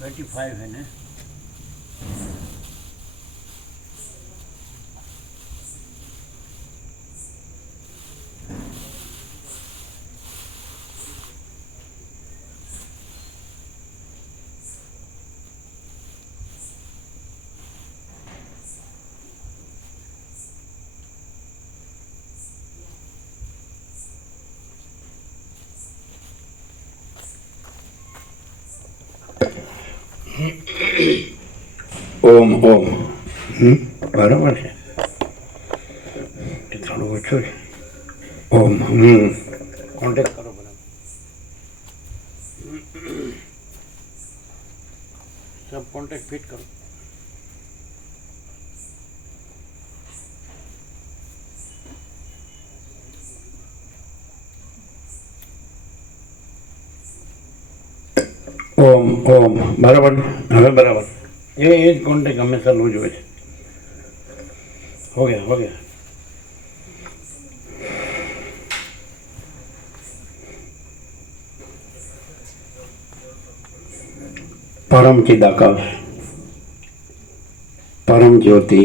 25 है ना। ઓમ ઓમ બરાબર છે એ થોડું ઓછું છે. ઓમ કોન્ટેક્ટ કરો બરાબર. सब कॉन्टेक्ट फिट करो. ઓમ ઓમ બરાબર. હવે બરાબર એ જ કોન્ટેક્ટ હંમેશા લૂજ હોય છે. હો ગયા હો ગયા. परम चिदाकाश, परम ज्योति,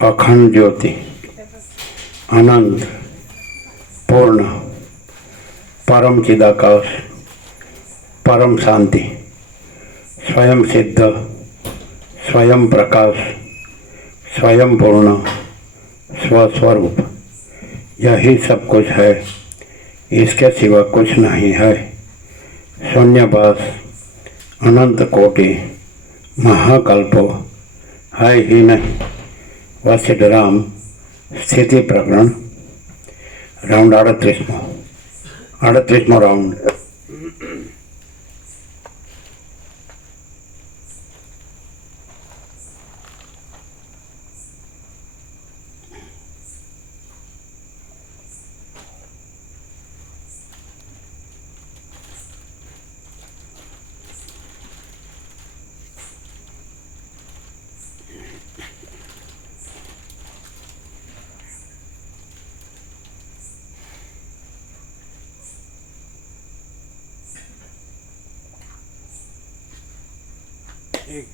अखंड ज्योति, अनंत पूर्ण, परम चिदाकाश, परम शांति, स्वयं सिद्ध, स्वयं प्रकाश, स्वयं पूर्ण, स्वस्वरूप, यही सब कुछ है, इसके सिवा कुछ नहीं है. शून्यवास, अनंत कोटि, महाकल्पो है ही नहीं. वशिष्ठराम स्थिति प्रकरण राउंड 38मो राउंड. एक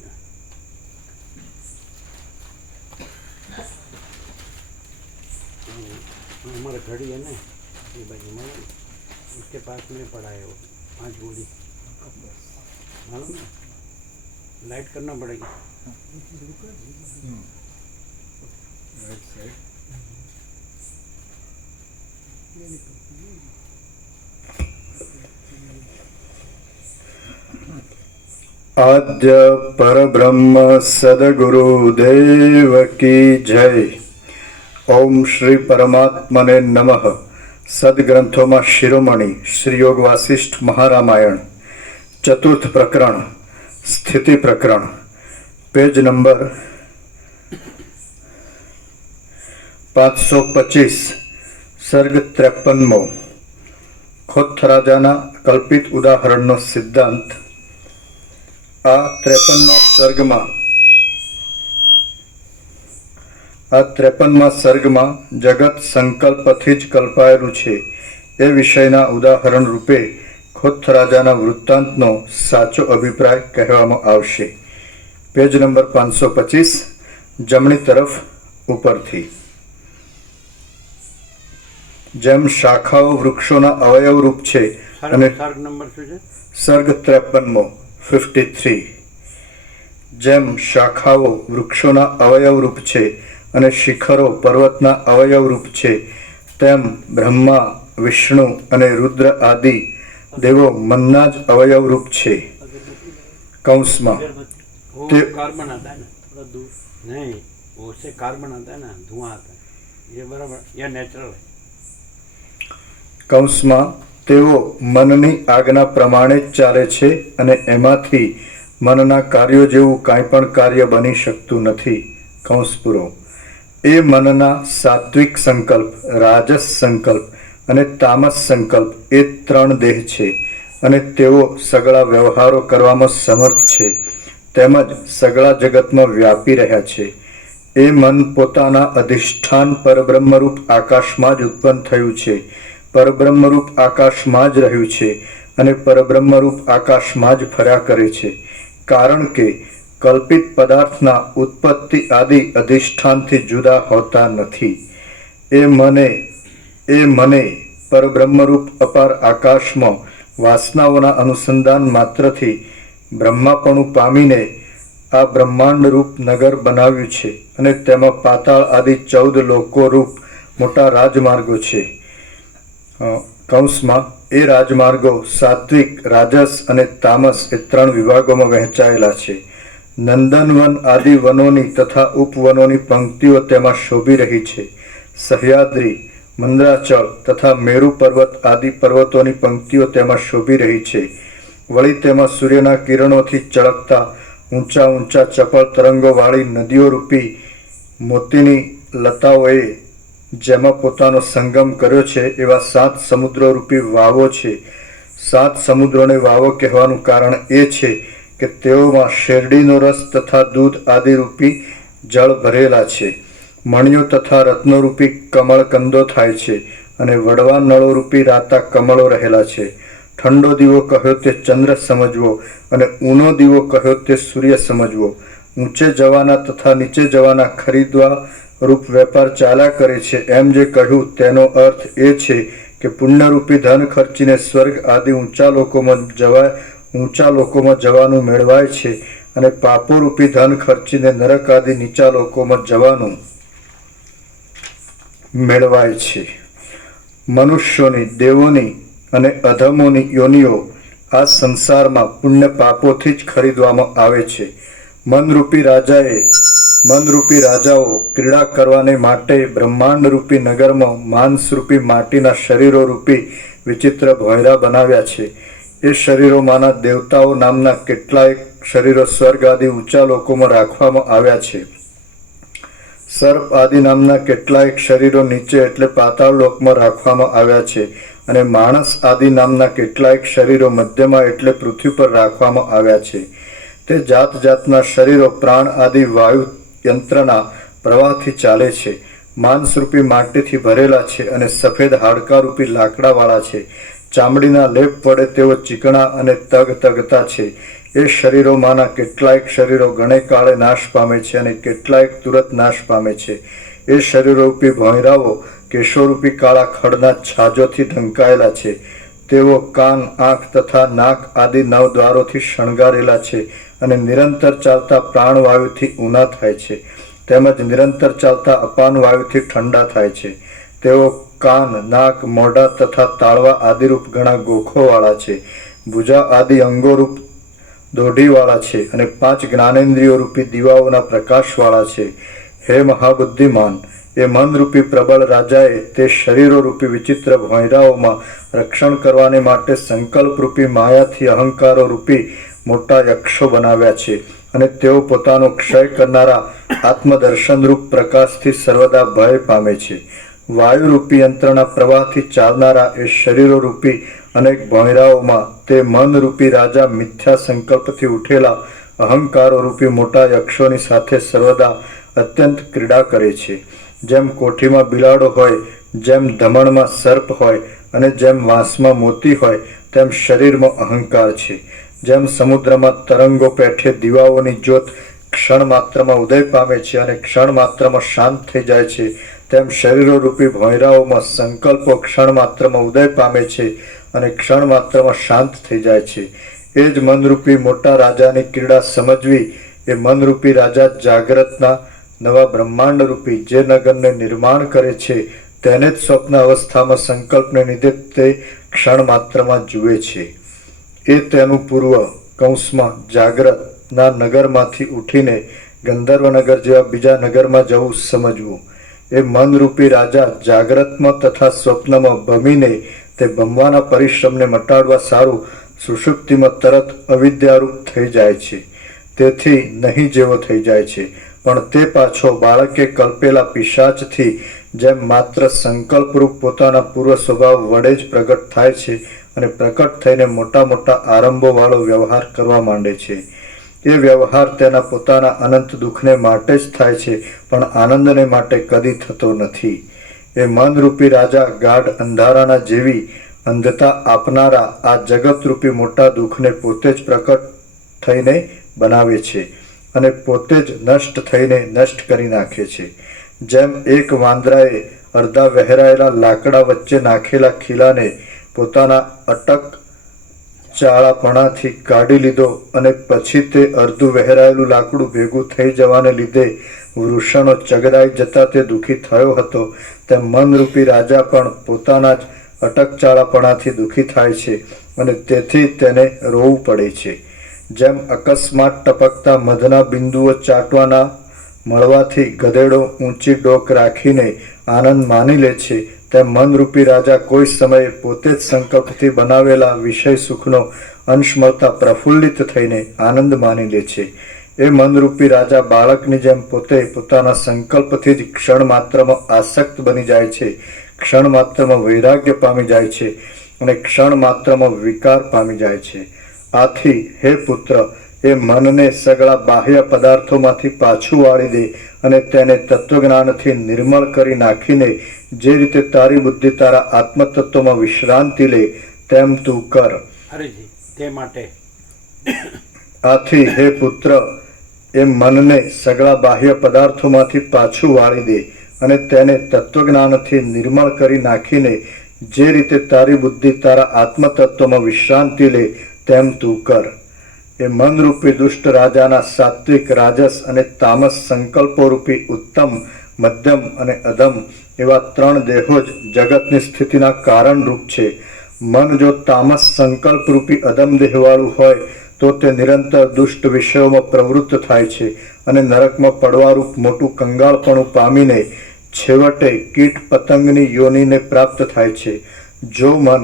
हमारा घड़ी है ना ये बाजू में, उसके पास में पड़ा है वो 5 गोली. मालूम ना, लाइट करना पड़ेगी. Right side. आद्य परब्रह्म सद्गुरुदेव की जय. ओम श्री परमात्मने नमः. सद्ग्रंथों में शिरोमणि श्री योग वासिष्ठ महारामायण चतुर्थ प्रकरण स्थिति प्रकरण पेज नंबर 525 सर्ग 53. खोथराजाना कल्पित उदाहरणનો સિદ્ધાંત. આ 53મા સર્ગમાં જગત સંકલ્પથી જ કલ્પાયેલું છે એ વિષયના ઉદાહરણ રૂપે ખોથરાજાના વૃત્તાંતનો સાચો અભિપ્રાય કહેવામાં આવશે. પેજ નંબર 525 જમણી તરફ ઉપરથી. જેમ શાખાઓ વૃક્ષોના અવયવ રૂપ છે અને સર્ગ નંબર શું છે? સર્ગ 53મો 53. જેમ શાખાઓ વૃક્ષોના અવયવ રૂપ છે અને શિખરો પર્વતના અવયવ રૂપ છે, તેમ બ્રહ્મા, વિષ્ણુ અને રુદ્ર આદિ દેવો મનના જ અવયવ રૂપ છે. કૌંસમાં वो ते- कार्बन आता है ना, थोड़ा दूर नहीं, वो उससे कार्बन आता है ना, धुआं आता है. ये बराबर, ये नेचुरल है. કૌંસમાં તેઓ મનની આજ્ઞા પ્રમાણે જ ચાલે છે અને એમાંથી મનના કાર્યો જેવું કાંઈ પણ કાર્ય બની શકતું નથી. કૌંસ પૂરો. એ મનના સાત્વિક સંકલ્પ, રાજસ સંકલ્પ અને તામસ સંકલ્પ એ 3 દેહ છે અને તેઓ સગળા વ્યવહારો કરવામાં સમર્થ છે તેમજ સગળા જગતમાં વ્યાપી રહ્યા છે. એ મન પોતાના અધિષ્ઠાન પરબ્રહ્મરૂપ આકાશમાં જ ઉત્પન્ન થયું છે, પરબ્રહ્મરૂપ આકાશમાં જ રહ્યું છે અને પરબ્રહ્મરૂપ આકાશમાં જ ફર્યા કરે છે, કારણ કે કલ્પિત પદાર્થના ઉત્પત્તિ આદિ અધિષ્ઠાનથી જુદા હોતા નથી. એ મને પરબ્રહ્મરૂપ અપાર આકાશમાં વાસનાઓના અનુસંધાન માત્રથી બ્રહ્માપણું પામીને આ બ્રહ્માંડરૂપ નગર બનાવ્યું છે, અને તેમાં પાતાળ આદિ 14 લોકોરૂપ મોટા રાજમાર્ગો છે. કૌંસમાં એ રાજમાર્ગો સાત્વિક, રાજસ અને તામસ એ 3 વિભાગોમાં વહેંચાયેલા છે. નંદનવન આદિ વનોની તથા ઉપવનોની પંક્તિઓ તેમાં શોભી રહી છે. સહ્યાદ્રી, મંદ્રાચળ તથા મેરુ પર્વત આદિ પર્વતોની પંક્તિઓ તેમાં શોભી રહી છે. વળી તેમાં સૂર્યના કિરણોથી ચળકતા ઊંચા ઊંચા ચપળ તરંગોવાળી નદીઓ રૂપી મોતીની લતાઓએ જેમાં પોતાનો સંગમ કર્યો છે એવા 7 સમુદ્રો રૂપી વાવો છે. 7 સમુદ્રોને વાવો કહેવાનું કારણ એ છે કે તેઓમાં શેરડીનો રસ તથા દૂધ આદિ રૂપી જળ ભરેલા છે. મણિયો તથા રત્નોરૂપી કમળ કંદો થાય છે, અને વડવા નળો રૂપી રાતા કમળો રહેલા છે. ઠંડો દીવો કહ્યો તે ચંદ્ર સમજવો, અને ઊનો દીવો કહ્યો તે સૂર્ય સમજવો. ઊંચે જવાના તથા નીચે જવાના ખરીદવા રૂપ વેપાર ચાલ્યા કરે છે, એમ જે કહ્યું તેનો અર્થ એ છે કે પુણ્યરૂપી ધન ખર્ચીને સ્વર્ગ આદિ ઊંચા લોકોમાં જવાનું મેળવાય છે, અને પાપોરૂપી ધન ખર્ચીને નરક આદિ નીચા લોકોમાં જવાનું મેળવાય છે. મનુષ્યોની, દેવોની અને અધમોની યોનિઓ આ સંસારમાં પુણ્ય પાપોથી જ ખરીદવામાં આવે છે. મનરૂપી રાજાઓ ક્રીડા કરવાને માટે બ્રહ્માંડરૂપી નગરમાં માંસરૂપી માટીના શરીરો રૂપી વિચિત્ર ભોંયરા બનાવ્યા છે. એ શરીરોમાંના દેવતાઓ નામના કેટલાય શરીરો સ્વર્ગ આદિ ઊંચા લોકોમાં રાખવામાં આવ્યા છે. સર્પ આદિ નામના કેટલાય શરીરો નીચે એટલે પાતાળ લોકમાં રાખવામાં આવ્યા છે, અને માણસ આદિ નામના કેટલાય શરીરો મધ્યમાં એટલે પૃથ્વી પર રાખવામાં આવ્યા છે. તે જાત જાતના શરીરો પ્રાણ આદિ વાયુ યંત્રના પ્રવાહથી ચાલે છે. માંસરૂપી માટીથી ભરેલા છે, અને સફેદ હાડકારૂપી લાકડાવાળા છે. ચામડીના લેપ વડે તેઓ ચીકણા અને તગતા છે. એ શરીરોમાંના કેટલાયક શરીરો ઘણે કાળે નાશ પામે છે, અને કેટલાયક તુરત નાશ પામે છે. એ શરીરોરૂપી ભોંયરાઓ કેશોરૂપી કાળા ખડના છાજોથી ઢંકાયેલા છે. તેઓ કાન, આંખ તથા નાક આદિ 9 દ્વારોથી શણગારેલા છે, અને નિરંતર ચાલતા પ્રાણવાયુથી ઊના થાય છે, તેમજ નિરંતર ચાલતા અપાન વાયુથી ઠંડા થાય છે. તેઓ કાન, નાક, મોઢા તથા તાળવા આદિરૂપ ઘણા ગોખોવાળા છે. ભુજા આદિ અંગોરૂપ દોઢીવાળા છે, અને 5 જ્ઞાનેન્દ્રિયો રૂપી દીવાઓના પ્રકાશવાળા છે. હે મહાબુદ્ધિમાન, એ મનરૂપી પ્રબળ રાજાએ તે શરીરો રૂપી વિચિત્ર ભોંયરાઓમાં રક્ષણ કરવાને માટે સંકલ્પરૂપી માયાથી અહંકારો રૂપી મોટા યક્ષો બનાવ્યા છે, અને તેઓ પોતાનો ક્ષય કરનારા આત્મદર્શનરૂપ પ્રકાશથી સર્વદા ભય પામે છે. વાયુરૂપી યંત્રના પ્રવાહથી ચાલનારા એ શરીરો રૂપી અનેક ભોંયરાઓમાં તે મનરૂપી રાજા મિથ્યા સંકલ્પથી ઉઠેલા અહંકારો રૂપી મોટા યક્ષોની સાથે સર્વદા અત્યંત ક્રીડા કરે છે. જેમ કોઠીમાં બિલાડો હોય, જેમ ધમણમાં સર્પ હોય, અને જેમ વાંસમાં મોતી હોય, તેમ શરીરમાં અહંકાર છે. જેમ સમુદ્રમાં તરંગો પેઠે દીવાઓની જ્યોત ક્ષણ માત્રમાં ઉદય પામે છે અને ક્ષણ માત્રમાં શાંત થઈ જાય છે, તેમ શરીરો રૂપી ભોંયરાઓમાં સંકલ્પો ક્ષણ માત્રમાં ઉદય પામે છે અને ક્ષણ માત્રમાં શાંત થઈ જાય છે. એ જ મનરૂપી મોટા રાજાની ક્રીડા સમજવી એ મનરૂપી રાજા જાગ્રતના નવા બ્રહ્માંડ રૂપી જે નગરને નિર્માણ કરે છે તેને જ સ્વપ્ન અવસ્થામાં સંકલ્પને લીધે તે ક્ષણ માત્રમાં જુએ છે. એ તેનું પૂર્વ કૌંસમાં જાગ્રતના નગરમાંથી ઉઠીને ગંધર્વનગર જેવા બીજા નગરમાં જવું સમજવું. એ મનરૂપી રાજા જાગ્રતમાં તથા સ્વપ્નમાં ભમીને તે ભમવાના પરિશ્રમને મટાડવા સારું સુષુપ્તિમાં તરત અવિદ્યારૂપ થઈ જાય છે, તેથી નહીં જેવો થઈ જાય છે. પણ તે પાછો બાળકે કલ્પેલા પિશાચથી જેમ માત્ર સંકલ્પરૂપ પોતાના પૂર્વ સ્વભાવ વડે જ પ્રગટ થાય છે અને પ્રકટ થઈને મોટા મોટા આરંભોવાળો વ્યવહાર કરવા માંડે છે. એ વ્યવહાર તેના પોતાના અનંત દુઃખને માટે જ થાય છે, પણ આનંદને માટે કદી થતો નથી. એ મનરૂપી રાજા ગાઢ અંધારાના જેવી અંધતા આપનારા આ જગતરૂપી મોટા દુઃખને પોતે જ પ્રકટ થઈને બનાવે છે અને પોતે જ નષ્ટ થઈને નષ્ટ કરી નાખે છે. જેમ એક વાંદરાએ અડધા વહેરાયેલા લાકડા વચ્ચે નાખેલા ખીલાને પોતાના અટક ચાળાપણાથી કાઢી લીધો અને પછી તે અડધું વહેરાયેલું લાકડું ભેગું થઈ જવાને લીધે વૃષણો ચગરાઈ જતા તે દુઃખી થયો હતો, તેમ મનરૂપી રાજા પણ પોતાના જ અટકચાળાપણાથી દુઃખી થાય છે અને તેથી તેને રોવું પડે છે. જેમ અકસ્માત ટપકતા મધના બિંદુઓ ચાટવાના મળવાથી ગધેડો ઊંચી ડોક રાખીને આનંદ માની લે છે, તેમ મનરૂપી રાજા કોઈ સમયે પોતે જ સંકલ્પથી બનાવેલા વિષય સુખનો અંશ મળતા પ્રફુલ્લિત થઈને આનંદ માની લે છે. એ મનરૂપી રાજા બાળકની જેમ પોતે પોતાના સંકલ્પથી જ ક્ષણ માત્રમાં આસક્ત બની જાય છે, ક્ષણ માત્રમાં વૈરાગ્ય પામી જાય છે અને ક્ષણ માત્રમાં વિકાર પામી જાય છે. આથી હે પુત્ર, એ મનને સગળા બાહ્ય પદાર્થોમાંથી પાછું વાળી દે અને તેને તત્વજ્ઞાનથી નિર્મળ કરી નાખીને જે રીતે તારી બુદ્ધિ તારા આત્મતત્વમાં વિશ્રાંતિ લે તેમ તું કર. હરીજી, તે માટે આથી હે પુત્ર, એ મનને સગળા બાહ્ય પદાર્થોમાંથી પાછું વાળી દે અને તેને તત્વજ્ઞાનથી નિર્મળ કરી નાખીને જે રીતે તારી બુદ્ધિ તારા આત્મતત્વમાં વિશ્રાંતિ લે તેમ તું કર. એ મનરૂપી દુષ્ટ રાજાના સાત્વિક, રાજસ અને તામસ સંકલ્પોરૂપી ઉત્તમ, મધ્યમ અને અધમ એવા 3 દેહો જ જગતની સ્થિતિના કારણરૂપ છે. મન જો તામસ સંકલ્પરૂપી અધમ દેહવાળું હોય તો તે નિરંતર દુષ્ટ વિષયોમાં પ્રવૃત્ત થાય છે અને નરકમાં પડવારૂપ મોટું કંગાળપણું પામીને છેવટે કીટ પતંગની યોનિને પ્રાપ્ત થાય છે. જો મન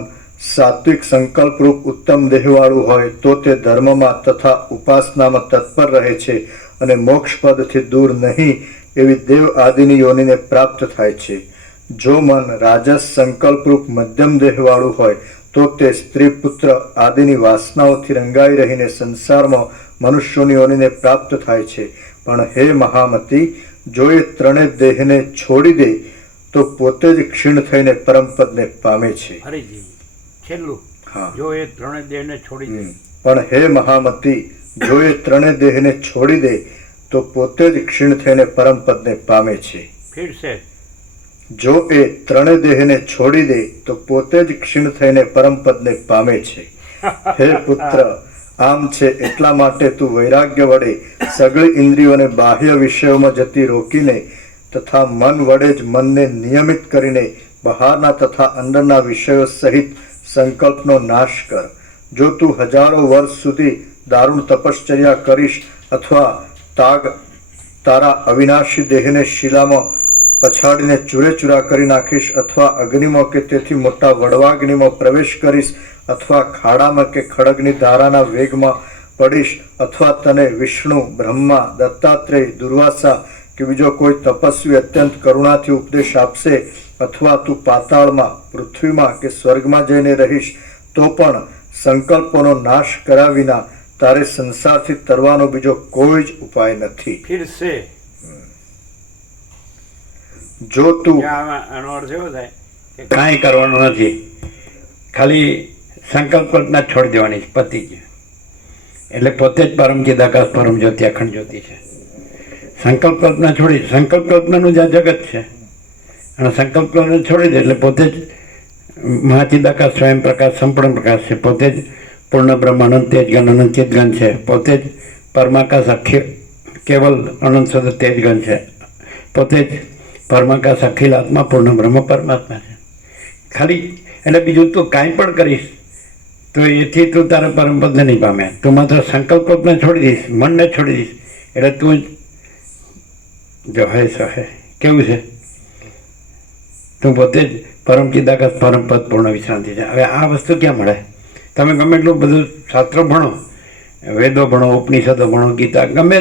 સાત્વિક સંકલ્પરૂપ ઉત્તમ દેહવાળું હોય તો તે ધર્મમાં તથા ઉપાસનામાં તત્પર રહે છે અને મોક્ષપદથી દૂર નહીં એવી દેવ આદિની યોનિને પ્રાપ્ત થાય છે. જો મન રાજસ સંકલ્પરૂપ મધ્યમ દેહવાળું હોય તો તે સ્ત્રી પુત્ર આદિની વાસનાઓથી રંગાઈ રહીને સંસારમાં મનુષ્યોની યોનિને પ્રાપ્ત થાય છે. પણ હે મહામતી, જો એ 3 દેહને છોડી દે તો પોતે જ ક્ષીણ થઈને પરમપદને પામે છે. હરીજી, છેલ્લું, હા. જો એ 3 દેહને છોડી દે. પણ હે મહામતી, જો એ 3 દેહને છોડી દે તો પોતે જ ક્ષીણ થઈને પરમપદને પામે છે. ફિર સે જો એ 3 દેહને છોડી દે તો પોતે જ ક્ષીણ થઈને પરમપદને પામે છે. હે પુત્ર, આમ છે એટલા માટે તું વૈરાગ્ય વડે સગળી ઇન્દ્રિયોને બાહ્ય વિષયોમાં જતી રોકીને તથા મન વડે જ મનને નિયમિત કરીને બહારના તથા અંદરના વિષયો સહિત સંકલ્પનો નાશ કર. જો તું હજારો વર્ષ સુધી દારૂણ તપશ્ચર્યા કરીશ અથવા તારા અવિનાશી દેહને શિલામાં પછાડીને ચૂરેચૂરા કરી નાખીશ અથવા અગ્નિમાં કે તેથી મોટા વડવાગ્નિમાં પ્રવેશ કરીશ અથવા ખાડામાં કે ખડગની ધારાના વેગમાં પડીશ અથવા તને વિષ્ણુ, બ્રહ્મા, દત્તાત્રેય, દુર્વાસા કે બીજો કોઈ તપસ્વી અત્યંત કરુણાથી ઉપદેશ આપશે અથવા તું પાતાળમાં, પૃથ્વીમાં કે સ્વર્ગમાં જઈને રહીશ તો પણ સંકલ્પોનો નાશ કર્યા વિના તારે સંસારથી તરવાનો બીજો કોઈ જ ઉપાય નથી. ફિર સે જો તું આનો અર્થ એવો થાય કે કાંઈ કરવાનું નથી, ખાલી સંકલ્પ કલ્પના છોડી દેવાની, પતિ જ. એટલે પોતે જ પરમ ચિદાકાશ, પરમ જ્યોતિ, અખંડ જ્યોતિ છે. સંકલ્પ કલ્પના છોડી, સંકલ્પ કલ્પનાનું જ આ જગત છે અને સંકલ્પ કલ્પના છોડી દે એટલે પોતે જ મહાચિદાકાશ, સ્વયં પ્રકાશ, સંપૂર્ણ પ્રકાશ છે. પોતે જ પૂર્ણ બ્રહ્મ, અનંત તેજગન, અનંત ચિતગન છે. પોતે જ પરમાકાશ, કેવલ અનંત સદ તેજગન છે. પોતે જ પરમાકાશ, અખિલ આત્મા, પૂર્ણ બ્રહ્મ, પરમાત્મા છે. ખાલી એટલે બીજું તું કાંઈ પણ કરીશ તો એથી તું તારા પરમપદને નહીં પામે. તું માત્ર સંકલ્પ કલ્પના છોડી દઈશ, મનને છોડી દઈશ એટલે તું જો હે સહે કેવું છે, તું પોતે જ પરમ ચિદાકાશ, પરમપદ, પૂર્ણ વિશ્રાંતિ છે. હવે આ વસ્તુ ક્યાં મળે? તમે ગમે એટલું બધું શાસ્ત્રો ભણો, વેદો ભણો, ઉપનિષદો ભણો, ગીતા, ગમે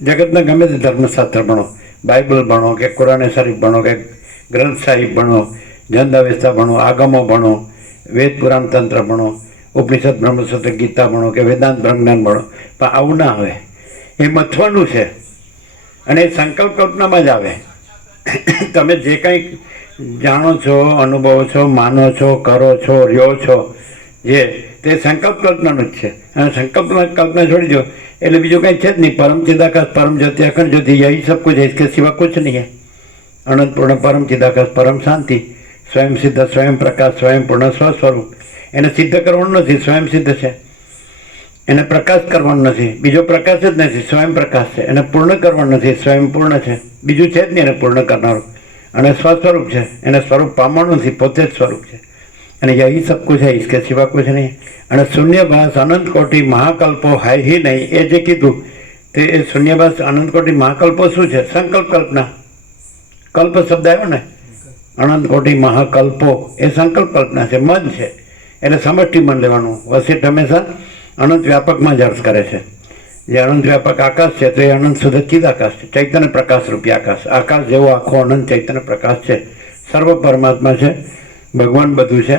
જગતના ગમે તે ધર્મશાસ્ત્ર ભણો, બાઇબલ ભણો કે કુરાને શરીફ ભણો કે ગ્રંથ સાહિબ ભણો, જંદાવેસ્તા ભણો, આગમો ભણો, વેદ પુરાણ તંત્ર ભણો, ઉપનિષદ બ્રહ્મસૂત્ર, ગીતા ભણો કે વેદાંત બ્રહ્મજ્ઞાન ભણો, પણ આવું ના આવે. એ મથવાનું છે અને એ સંકલ્પ કલ્પનામાં જ આવે. તમે જે કંઈક જાણો છો, અનુભવો છો, માનો છો, કરો છો, રહ્યો છો, જે તે સંકલ્પ કલ્પનાનું જ છે. અને સંકલ્પ કલ્પના છોડી દો એટલે બીજું કંઈ છે જ નહીં. પરમ ચિદાકાશ પરમ જ્યોતિ અખંડ જ્યોતિ યહી સબ કુછ है, इसके सिवा कुछ नहीं है. અનંત પૂર્ણ પરમ ચિદાકાશ પરમ શાંતિ સ્વયં સિદ્ધ સ્વયં પ્રકાશ સ્વયં પૂર્ણ સ્વસ્વરૂપ. એને સિદ્ધ કરવાનું નથી, સ્વયં સિદ્ધ છે. એને પ્રકાશ કરવાનો નથી, બીજો પ્રકાશ જ નથી, સ્વયં પ્રકાશ છે. એને પૂર્ણ કરવાનું નથી, સ્વયં પૂર્ણ છે, બીજું છે જ નહીં એને પૂર્ણ કરનારું. અને સ્વસ્વરૂપ છે, એને સ્વરૂપ પામવાનું નથી, પોતે જ સ્વરૂપ છે. અને યહી સબ કુછ है, इसके सिवा कुछ नहीं. અને શૂન્યભાસ અનંત કોટી મહાકલ્પો હૈ હી નહીં, એ જે કીધું તે એ શૂન્યભાસ અનંત કોટી મહાકલ્પો શું છે? સંકલ્પ કલ્પના. કલ્પ શબ્દ આવ્યો ને, અનંત કોટી મહાકલ્પો એ સંકલ્પ કલ્પના છે, મન છે. એટલે સમષ્ટિ મન લેવાનું. વસિષ્ઠ હંમેશા અનંત વ્યાપકમાં જ અર્થ કરે છે. જે અનંત વ્યાપક આકાશ છે તો એ અનંત શુદ્ધ ચિદાકાશ છે, ચૈતન્ય પ્રકાશ રૂપી આકાશ. આકાશ જેવો આખો અનંત ચૈતન્ય પ્રકાશ છે, સર્વ પરમાત્મા છે, ભગવાન બધું છે.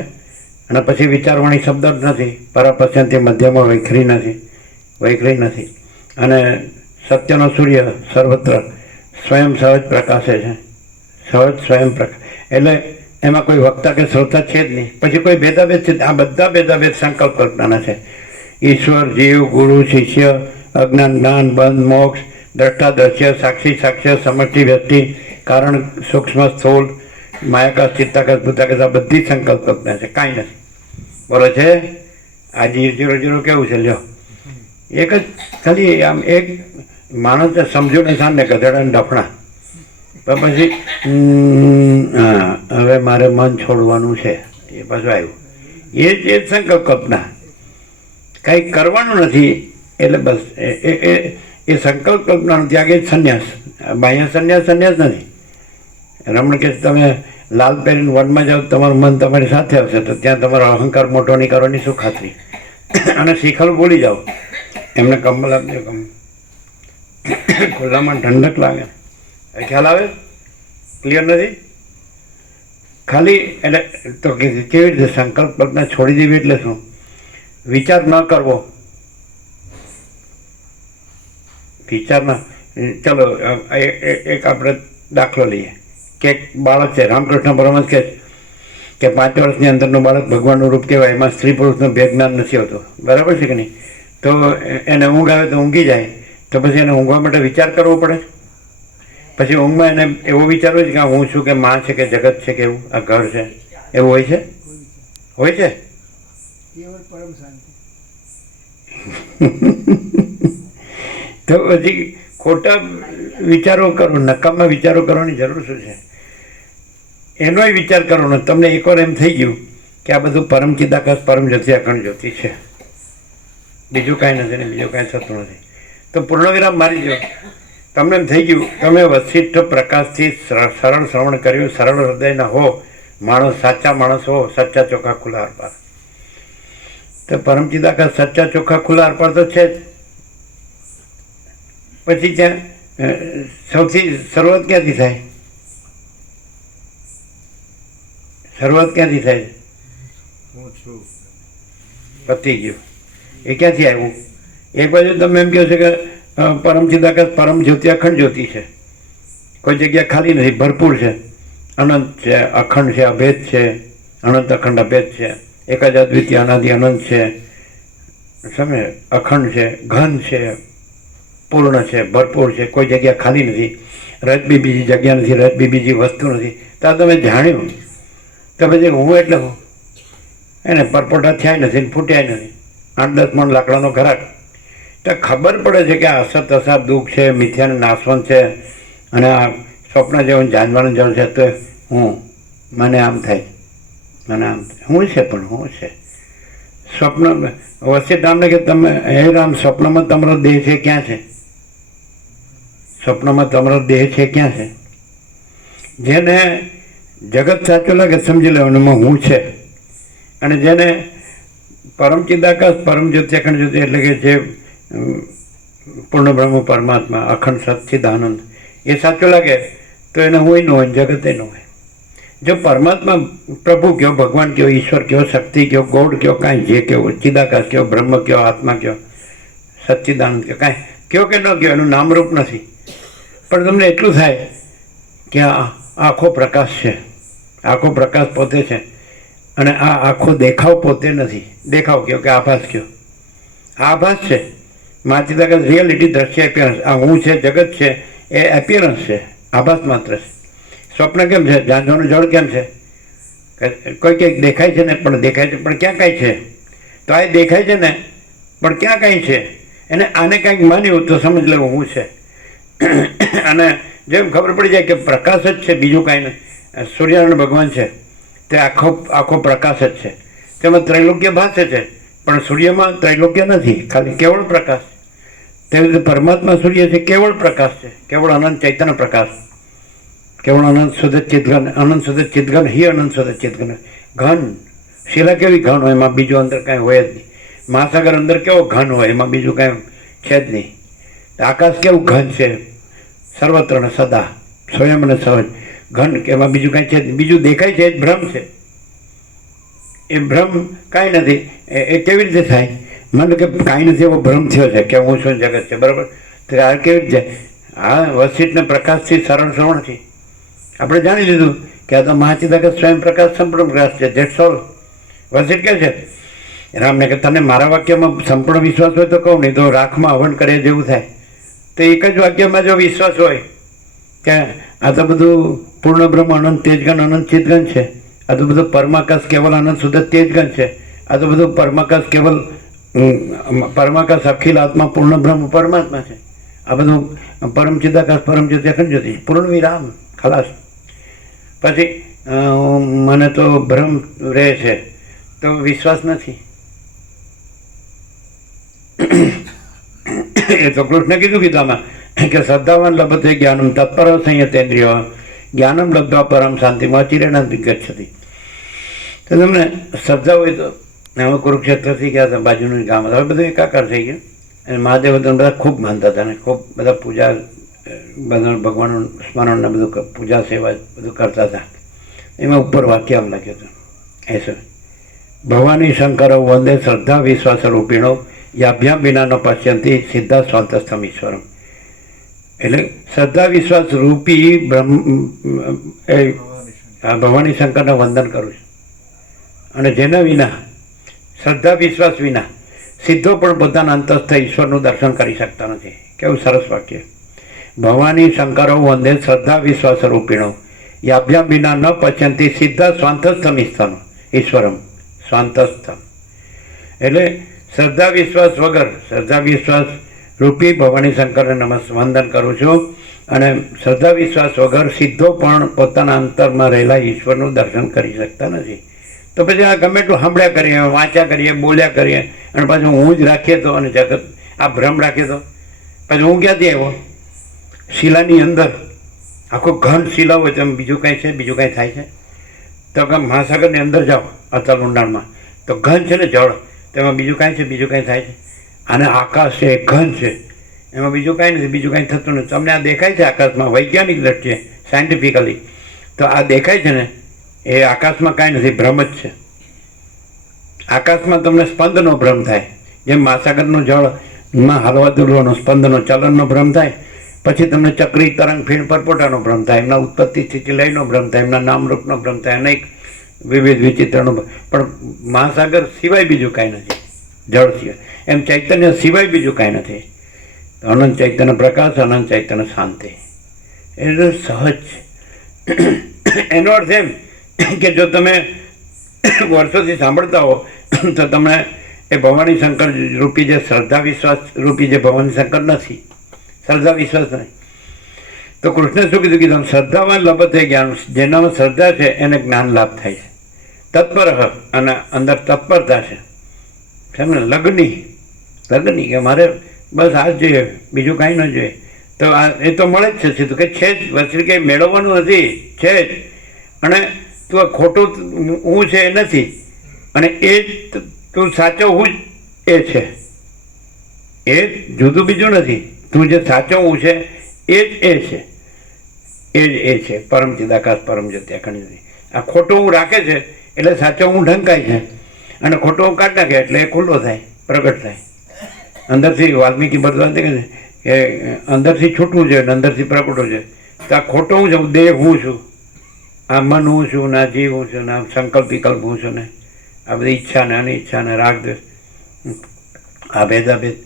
અને પછી વિચારવાણી શબ્દ જ નથી, પરાપશ્યંતી મધ્યમાં વૈખરી નથી. અને સત્યનો સૂર્ય સર્વત્ર સ્વયં સહજ પ્રકાશે છે, સહજ સ્વયં પ્રકાશ. એટલે એમાં કોઈ વક્તા કે શ્રોતા છે જ નહીં. પછી કોઈ ભેદાભેદ છે? આ બધા ભેદાભેદ સંકલ્પ કલ્પનાના છે. ઈશ્વર, જીવ, ગુરુ, શિષ્ય, અજ્ઞાન, જ્ઞાન, બંધ, મોક્ષ, દ્રષ્ટા, દ્રશ્ય, સાક્ષી, સાક્ષ્ય, સમષ્ટિ, વ્યક્તિ, કારણ, સૂક્ષ્મ, સ્થૂળ, માયાકાશ, ચિત્તાકાશ, ભૂતાકાશ, આ બધી સંકલ્પ કલ્પના છે, કાંઈ નથી. બોલો છે આ 0 કેવું છે? લ્યો, એક જ ખાલી આમ એક માણસને સમજો ને સામે ગધેડાને ડફણા, પણ પછી હા હવે મારે મન છોડવાનું છે, એ પાછું આવ્યું. એ જ સંકલ્પ કલ્પના, કંઈ કરવાનું નથી. એટલે બસ એ સંકલ્પ કલ્પનાનો ત્યાગ એ જ સંન્યાસ. બાહ્ય સંન્યાસ નથી. રમણ કે તમે લાલ પહેરીને વનમાં જાઓ, તમારું મન તમારી સાથે આવશે, તો ત્યાં તમારો અહંકાર મોટો નહીં કરવાની શું ખાતરી? અને શીખલ ભૂલી જાઓ. એમને કમ્બલ આપજો, ખુલ્લામાં ઠંડક લાગે. ખ્યાલ આવે? ક્લિયર નથી? ખાલી એટલે તો કેવી રીતે સંકલ્પ કલ્પના છોડી દેવી એટલે શું? વિચાર ન કરવો. વિચાર ન. ચલો એક આપણે દાખલો લઈએ કે એક બાળક છે, રામકૃષ્ણ પરમહંસ કહે કે 5 વર્ષની અંદરનું બાળક ભગવાનનું રૂપ કહેવાય. એમાં સ્ત્રી પુરુષનો ભેદ જ્ઞાન નથી હોતો. બરાબર છે કે નહીં? તો એને ઊંઘ આવે તો ઊંઘી જાય, તો પછી એને ઊંઘવા માટે વિચાર કરવો પડે. પછી ઊંઘમાં એને એવો વિચારવો છે કે હું છું, કે માં છે, કે જગત છે, કે એવું આ ઘર છે, એવું હોય છે? હોય છે? તો પછી ખોટા વિચારો કરો, નકામા વિચારો કરવાની જરૂર શું છે? એનોય વિચાર કરવાનો. તમને એકવાર એમ થઈ ગયું કે આ બધું પરમ ચિદાકાશ પરમ જ્યોતિ અખંડ જ્યોતિ છે, બીજું કાંઈ નથી ને બીજું કાંઈ થતું નથી, તો પૂર્ણ વિરામ મારી દો. તમને એમ થઈ ગયું તમે વશિષ્ઠ પ્રકાશથી સરળ શ્રવણ કર્યું, સરળ હૃદયના હો માણસ, સાચા માણસ હો, સચ્ચા ચોખ્ખા ખુલ્લા અર્પાર. તો પરમ ચિદાકાશ સચ્ચા ચોખ્ખા ખુલ્લા અર્પાર તો છે જ. પછી ત્યાં સૌથી શરૂઆત ક્યાંથી થાય? શરૂઆત ક્યાંથી થાય? હું છું. પતી ગયું. એ ક્યાંથી આવ્યું? એક બાજુ તમે એમ કહો છો કે પરમ ચિદાકાશ પરમ જ્યોતિ અખંડ જ્યોતિ છે, કોઈ જગ્યા ખાલી નથી, ભરપૂર છે, અનંત છે, અખંડ છે, અભેદ છે, અનંત અખંડ અભેદ છે, એક જ અદ્વિતીય અનાદિ અનંત છે, સમજે? અખંડ છે, ઘન છે, પૂર્ણ છે, ભરપૂર છે, કોઈ જગ્યા ખાલી નથી, રજબી બીજી જગ્યા નથી, રજબી બીજી વસ્તુ નથી. તો તમે જાણ્યું તો પછી હું એટલે હું એને પરપોટા થયા નથી, ફૂટ્યા નથી, 8-10 મણ લાકડાનો ઘરાક. તો ખબર પડે છે કે આ અસત અસાપ દુઃખ છે, મિથ્યાને નાશવંત છે, અને આ સ્વપ્ન જેવું જાણવાની જરૂર છે. તો મને આમ થાય, મને આમ થાય, હું છે પણ હું છે સ્વપ્ન. વચ્ચે તમને કે તમે હે રામ, સ્વપ્નમાં તમારો દેહ છે ક્યાં છે? સ્વપ્નમાં તમારો દેહ છે ક્યાં છે? જેને જગત સાચું લાગે સમજી લેવાનું હું છે. અને જેને પરમ ચિદાકાશ પરમ જ્યોતિ અખંડ જ્યોતિ એટલે કે જે પૂર્ણ બ્રહ્મ પરમાત્મા અખંડ સચ્ચિદાનંદ એ સાચું લાગે તો એને હોય ન હોય, જગતે ન હોય. જો પરમાત્મા પ્રભુ કયો, ભગવાન કયો, ઈશ્વર કયો, શક્તિ કયો, ગોડ કયો, કાંઈ જે કયો, ચિદાકાશ કયો, બ્રહ્મ કયો, આત્મા કયો, સચ્ચિદાનંદ કયો, કાંઈ કયો કે ન કયો, એનું નામરૂપ નથી. પણ તમને એટલું થાય કે આ આખો પ્રકાશ છે, આખો પ્રકાશ પોતે છે અને આ આખો દેખાવ પોતે નથી. દેખાવ કયો કે આભાસ કયો, આ આભાસ છે. માચિદાકાશ રિયાલિટી, દ્રશ્ય, એપિયરન્સ. આ હું છે, જગત છે, એ એપિયરન્સ છે, આભાસ માત્ર છે. સ્વપ્ન કેમ છે? ઝાંઝોનું જળ કેમ છે? કોઈ કંઈક દેખાય છે ને, પણ દેખાય છે પણ ક્યાં કાંઈ છે? તો આ દેખાય છે ને પણ ક્યાં કાંઈ છે? એને આને કાંઈક માન્યું તો સમજ લેવું હું છે. અને જેમ ખબર પડી જાય કે પ્રકાશ જ છે, બીજું કાંઈ નહીં. સૂર્યનારાયણ ભગવાન છે તે આખો પ્રકાશ જ છે. તેમાં ત્રૈલોક્ય ભાસે છે, પણ સૂર્યમાં ત્રૈલોક્ય નથી, ખાલી કેવળ પ્રકાશ. તેવી રીતે પરમાત્મા સૂર્ય છે, કેવળ પ્રકાશ છે, કેવળ અનંત ચૈતન્ય પ્રકાશ, કેવળ અનંત શુદ્ધ ચિદઘન, અનંત શુદ્ધ ચિદઘન હિ અનંત શુદ્ધ ચિદઘન. ઘન શિલા કેવી ઘન હોય, એમાં બીજું અંદર કાંઈ હોય જ નહીં. મહાસાગર અંદર કેવો ઘન હોય, એમાં બીજું કાંઈ છે જ નહીં. આકાશ કેવું ઘન છે, સર્વત્ર ને સદા, સ્વયં અને સહજ ઘન, કે એમાં બીજું કાંઈ છે જ નહીં. બીજું દેખાય છે એ જ ભ્રમ છે. એ ભ્રમ કાંઈ નથી. એ કેવી રીતે થાય? મને કે કાંઈ નથી એવો ભ્રમ થયો છે કે હું છું જગત છે, બરાબર? તો આ કેવી રીતે? આ વસિષ્ઠને પ્રકાશથી સરળ શ્રવણથી આપણે જાણી લીધું કે આ તો મહાચિદાકાશ સ્વયં પ્રકાશ સંપૂર્ણ પ્રકાશ છે. That's all. વસિષ્ઠ કહે છે રામને કે તને મારા વાક્યમાં સંપૂર્ણ વિશ્વાસ હોય તો કહું, નહીં તો રાખમાં હવન કરે જેવું થાય. તો એક જ વાક્યમાં જો વિશ્વાસ હોય કે આ તો બધું પૂર્ણ બ્રહ્મ અનંત તેજગન અનંત ચિદગન છે, આ તો બધું પરમાકાશ કેવલ આનંદ શુદ્ધ તેજગન છે, આ તો બધું પરમાકાશ કેવલ પરમાકાશ અખિલ આત્મા પૂર્ણ બ્રહ્મ પરમાત્મા છે, આ બધું પરમ ચિદાકાશ પરમ જ્યોતિ અખંડ જ્યોતિ, પૂર્ણ વિરામ, ખલાસ. પછી મને તો ભ્રમ રહે છે, તો વિશ્વાસ નથી. એ તો કૃષ્ણ કીધું આમાં કે શ્રદ્ધાવાન લભતે જ્ઞાનમ તત્પર સંયતેન્દ્રિય જ્ઞાનમ લબ્ધવા પરમ શાંતિમાં અચિરેણ ગચ્છતિ. તો તમને શ્રદ્ધા હોય તો અમે કુરુક્ષેત્રથી ગયા હતા, બાજુનું ગામ હતા, હવે બધું એકાકાર થઈ ગયું. અને મહાદેવ બધા ખૂબ માનતા હતા ને ખૂબ બધા પૂજા, બધા ભગવાનનું સ્મરણને બધું પૂજા સેવા બધું કરતા હતા. એમાં ઉપર વાક્ય આમ લખ્યું હતું એસો ભવાની શંકર વંદે શ્રદ્ધા વિશ્વાસ રૂપીણો યાભ્યામ વિના ન પશ્યંતી સિદ્ધા સ્વાંતસ્થમ ઈશ્વરમ. એટલે શ્રદ્ધા વિશ્વાસ રૂપી ભવાની શંકરને વંદન કરું છું, અને જેના વિના શ્રદ્ધા વિશ્વાસ વિના સિદ્ધો પણ પોતાના અંતસ્થ ઈશ્વરનું દર્શન કરી શકતા નથી. કેવું સરસ વાક્ય! ભવાની શંકરો વંદે શ્રદ્ધા વિશ્વાસ રૂપીણો યાભ્યામ વિના ન પશ્યંતી સિદ્ધા સ્વાંતસ્થમ ઈશ્વરમ. સ્વાંતસ્થમ એટલે શ્રદ્ધા વિશ્વાસ વગર, શ્રદ્ધા વિશ્વાસ રૂપી ભવાની શંકરને વંદન કરું છું, અને શ્રદ્ધા વિશ્વાસ વગર સિદ્ધો પણ પોતાના અંતરમાં રહેલા ઈશ્વરનું દર્શન કરી શકતા નથી. તો પછી આ ગમે એટલું સાંભળ્યા કરીએ, વાંચ્યા કરીએ, બોલ્યા કરીએ, અને પાછું હું જ રાખીએ તો, અને જગત આ ભ્રમ રાખીએ તો પછી હું ક્યાંથી આવ્યો? શિલાની અંદર આખો ઘન શિલા હોય તેમ બીજું કાંઈ છે? બીજું કાંઈ થાય છે? તો કે મહાસાગરની અંદર જાઓ અતલ ઊંડાણમાં, તો ઘન છે ને જળ, તેમાં બીજું કાંઈ છે? બીજું કાંઈ થાય છે? અને આકાશ છે, ઘન છે, એમાં બીજું કાંઈ નથી, બીજું કાંઈ થતું નથી. તમને આ દેખાય છે આકાશમાં વૈજ્ઞાનિક દ્રષ્ટિએ, સાયન્ટિફિકલી તો આ દેખાય છે ને, એ આકાશમાં કાંઈ નથી, ભ્રમ જ છે. આકાશમાં તમને સ્પંદનો ભ્રમ થાય, જેમ મહાસાગરનું જળમાં હલવા દુલવાનો સ્પંદનો ચલનનો ભ્રમ થાય, પછી તમને ચક્રી તરંગ ફીણ પરપોટાનો ભ્રમ થાય, એમના ઉત્પત્તિ સ્થિતિ લયનો ભ્રમ થાય, એમના નામરૂપનો ભ્રમ થાય, અનેક વિવિધ વિચિત્રનો. પણ મહાસાગર સિવાય બીજું કાંઈ નથી, જળ સિવાય. એમ ચૈતન્ય સિવાય બીજું કાંઈ નથી. અનંત ચૈતન્ય પ્રકાશ, અનંત ચૈતન્ય શાંતિ, એટલે સહજ. એનો અર્થ એમ કે જો તમે વર્ષોથી સાંભળતા હો તો તમને એ ભવાની શંકર રૂપી જે શ્રદ્ધા વિશ્વાસ રૂપી જે ભવાની શંકર નથી, શ્રદ્ધા વિશ્વાસ નહીં. તો કૃષ્ણે શું કીધું? શ્રદ્ધાવાન લભતે જ્ઞાન, જેનામાં શ્રદ્ધા છે એને જ્ઞાન લાભ થાય છે. તત્પર, અને અંદર તત્પરતા છે, સમજે? લગ્ની કે મારે બસ આ જ જોઈએ, બીજું કાંઈ ન જોઈએ. તો આ એ તો મળે જ છે સીધું, કે છે જ, વચ્ચે કંઈ મેળવવાનું નથી, છે જ. અને તું આ ખોટું હું છે એ નથી, અને એ તું સાચો હું જ એ છે, એ જુદું બીજું નથી. તું જે સાચો હું છે એ જ એ છે, એ જ એ છે, પરમ ચિદાકાશ પરમ જ્યોતિ અખંડ જ્યોતિ. આ ખોટું હું રાખે છે એટલે સાચો હું ઢંકાય છે, અને ખોટો હું કાઢી નાખે એટલે એ ખુલ્લો થાય, પ્રગટ થાય. અંદરથી વાલ્મીકી ભરદ્વાજ કહે છે કે અંદરથી છૂટવું છે અને અંદરથી પ્રગટવું છે. તો આ ખોટો હું છું, દેહ હું છું, આ મન હું છું ને આ જીવ હું છું ને આ સંકલ્પ વિકલ્પ હું છું ને આ બધી ઈચ્છા ને અનિચ્છા ને રાગ દ્વેષ, આ ભેદાભેદ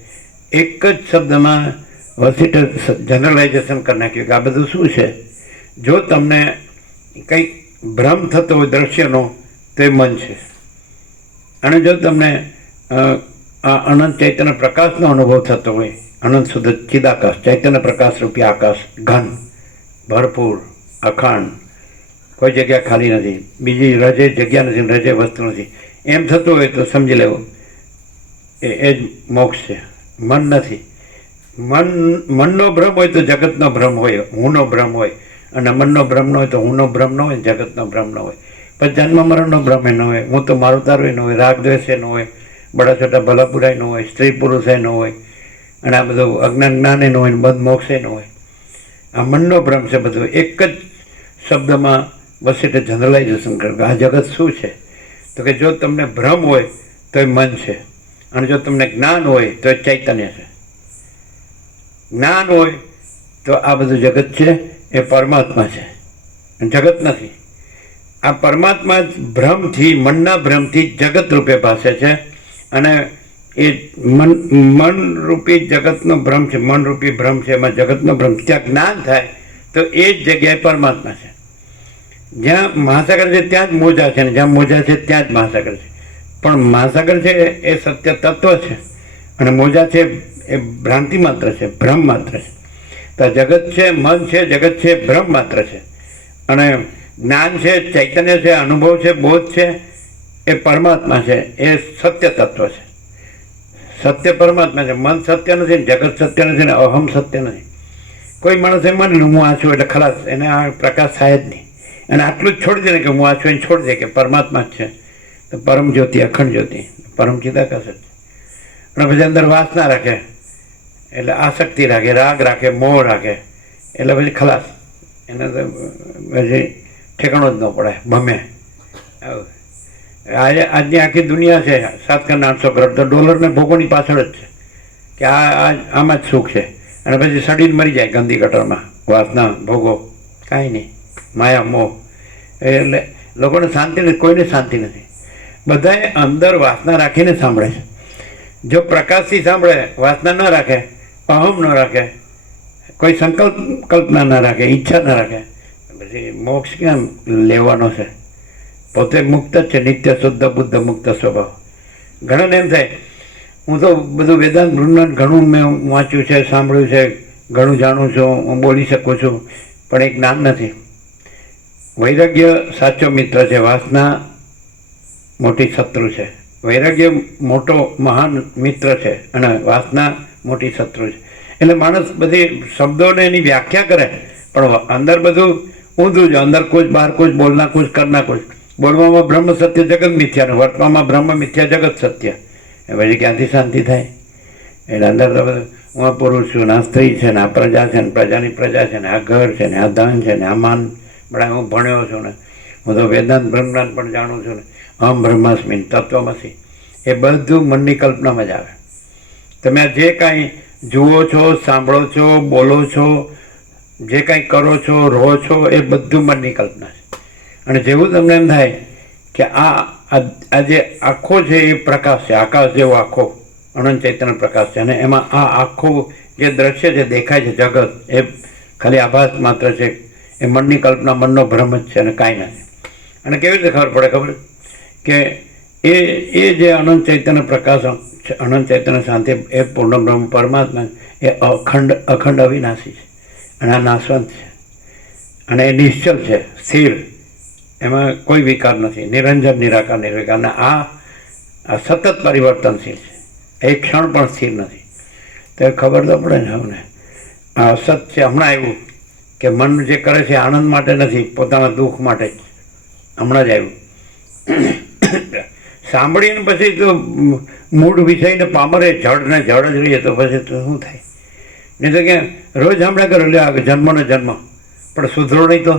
એક જ શબ્દમાં વસીટર જનરલાઇઝેશન કરી નાખ્યું કે આ બધું શું છે. જો તમને કંઈક ભ્રમ થતો હોય દ્રશ્યનો તો એ મન છે, અને જો તમને આ અનંત ચૈતન્ય પ્રકાશનો અનુભવ થતો હોય, અનંત શુદ્ધ ચિદાકાશ ચૈતન્ય પ્રકાશ રૂપી આકાશ ઘન ભરપૂર અખંડ, કોઈ જગ્યા ખાલી નથી, બીજી રજે જગ્યા નથી, રજે વસ્તુ નથી, એમ થતું હોય તો સમજી લેવું એ જ મોક્ષ છે. મન નથી. મનનો ભ્રમ હોય તો જગતનો ભ્રમ હોય, હુંનો ભ્રમ હોય, અને મનનો ભ્રમ ન હોય તો હુંનો ભ્રમ ન હોય, જગતનો ભ્રમ ન હોય. પણ જન્મ મરણનો ભ્રમ એ ન હોય, હું તો મારું તારું એ ન હોય, રાગ દ્વેષ એ ન હોય, બડા છોટા ભલા બુરાઈ ન હોય, સ્ત્રી પુરુષ એ ન હોય, અને આ બધું અજ્ઞાન જ્ઞાન એ ન હોય, બધ મોક્ષ એ ન હોય. આ મનનો ભ્રમ છે બધું. એક જ શબ્દમાં બસ એટલે જનરલાઇઝેશન કર્યું. આ જગત શું છે તો કે જો તમને ભ્રમ હોય તો એ મન છે, અને જો તમને જ્ઞાન હોય તો એ ચૈતન્ય છે. જ્ઞાન હોય તો આ બધું જગત છે એ પરમાત્મા છે, જગત નથી. આ પરમાત્મા જ ભ્રમથી, મનના ભ્રમથી જગત રૂપે ભાસે છે, અને એ મનરૂપી જગતનો ભ્રમ છે, મનરૂપી ભ્રમ છે, એમાં જગતનો ભ્રમ. ત્યાં જ્ઞાન થાય તો એ જ જગ્યાએ પરમાત્મા છે. જ્યાં મહાસાગર છે ત્યાં જ મોજા છે, ને જ્યાં મોજા છે ત્યાં જ મહાસાગર છે. પણ મહાસાગર છે એ સત્ય તત્વ છે, અને મોજા છે એ ભ્રાંતિ માત્ર છે, ભ્રમ માત્ર છે. તો જગત છે, મન છે, જગત છે, ભ્રમ માત્ર છે, અને જ્ઞાન છે, ચૈતન્ય છે, અનુભવ છે, બોધ છે, એ પરમાત્મા છે, એ સત્ય તત્વ છે. સત્ય પરમાત્મા છે. મન સત્ય નથી, જગત સત્ય નથી, ને અહમ સત્ય નથી. કોઈ માણસ એમ માને હું આ છું એટલે ખલાસ, એને આ પ્રકાશ થાય જ નહીં. અને આટલું જ છોડી દે ને કે હું આ છું, એને છોડી દે કે પરમાત્મા જ છે. તો પરમ જ્યોતિ, અખંડ જ્યોતિ, પરમ ચિદાકાશ જ છે. અને પછી અંદર વાસના રાખે એટલે આસક્તિ રાખે, રાગ રાખે, મોહ રાખે, એટલે પછી ખલાસ. એને તો પછી ઠેકાણો જ ન પડે, ભમે. આજની આખી દુનિયા છે 7 કરોડ 800 કરોડ, તો ડોલરને ભોગોની પાછળ જ છે કે આમાં જ સુખ છે. અને પછી સડીને મરી જાય ગંદી ગટરમાં. વાસના, ભોગો, કાંઈ નહીં, માયા, મોહ. એટલે લોકોને શાંતિ નથી, કોઈને શાંતિ નથી. બધાએ અંદર વાસના રાખીને સાંભળે છે. જો પ્રકાશથી સાંભળે, વાસના ન રાખે, અહમ ન રાખે, કોઈ સંકલ્પ કલ્પના ન રાખે, ઈચ્છા ન રાખે, પછી મોક્ષ ક્યાં લેવાનો છે? પોતે મુક્ત જ છે, નિત્ય શુદ્ધ બુદ્ધ મુક્ત સ્વભાવ. ઘણાને એમ થાય હું તો બધું વેદાંત વૃંદાંત ઘણું મેં વાંચ્યું છે, સાંભળ્યું છે, ઘણું જાણું છું, હું બોલી શકું છું, પણ એક જ્ઞાન નથી. વૈરાગ્ય સાચો મિત્ર છે, વાસના મોટી શત્રુ છે. વૈરાગ્ય મોટો મહાન મિત્ર છે, અને વાસના મોટી શત્રુ છે. એટલે માણસ બધી શબ્દોને એની વ્યાખ્યા કરે, પણ અંદર બધું ઊંધું છે. અંદર કુછ, બહાર કુછ, બોલના કુછ, કરના કુછ. બોલવામાં બ્રહ્મ સત્ય, જગત મિથ્યા, વર્તવામાં બ્રહ્મ મિથ્યા, જગત સત્ય. એ પછી ક્યાંથી શાંતિ થાય? એટલે અંદર તો બધું હું આ પુરુષ છું, ને આ સ્ત્રી છે, ને આ પ્રજા છે, ને પ્રજાની પ્રજા છે, ને આ ઘર છે, ને આ ધન છે, ને આ માન, બડા હું ભણ્યો છું, ને હું તો વેદાંત બ્રહ્માંડ પણ જાણું છું, ને અહમ બ્રહ્માસ્મિ, તત્વમસી. એ બધું મનની કલ્પનામાં જ આવે. તમે આ જે કાંઈ જુઓ છો, સાંભળો છો, બોલો છો, જે કાંઈ કરો છો, રહો છો, એ બધું મનની કલ્પના છે. અને જેવું તમને એમ થાય કે આ જે આખો છે એ પ્રકાશ છે, આકાશ જેવો આખો અનંત ચૈતન્ય પ્રકાશ છે, અને એમાં આ આખું જે દ્રશ્ય છે, દેખાય છે જગત, એ ખાલી આભાસ માત્ર છે. એ મનની કલ્પના, મનનો ભ્રમ જ છે, અને કાંઈ નથી. અને કેવી રીતે ખબર પડે? ખબર કે એ જે અનંત ચૈતન્ય પ્રકાશ, અનંત ચૈતન્ય શાંતિ, એ પૂર્ણ બ્રહ્મ પરમાત્મા, એ અખંડ અવિનાશી છે, અને આ નાશવંત છે, અને એ નિશ્ચલ છે, સ્થિર. એમાં કોઈ વિકાર નથી, નિરંજન, નિરાકાર, નિર્વિકાર. અને આ સતત પરિવર્તનશીલ છે, એક ક્ષણ પણ સ્થિર નથી. તો એ ખબર તો પડે ને અમને. આ સત છે. હમણાં એવું કે મન જે કરે છે આનંદ માટે નથી, પોતાના દુઃખ માટે જ. હમણાં જ આવ્યું. સાંભળીને પછી તો મૂળ વિષયને પામરે જડ ને જડ જ રહીએ તો પછી તો શું થાય? નહીં તો કે રોજ સાંભળ્યા કરો, લે જન્મ ને જન્મ, પણ સુધરો નહીં તો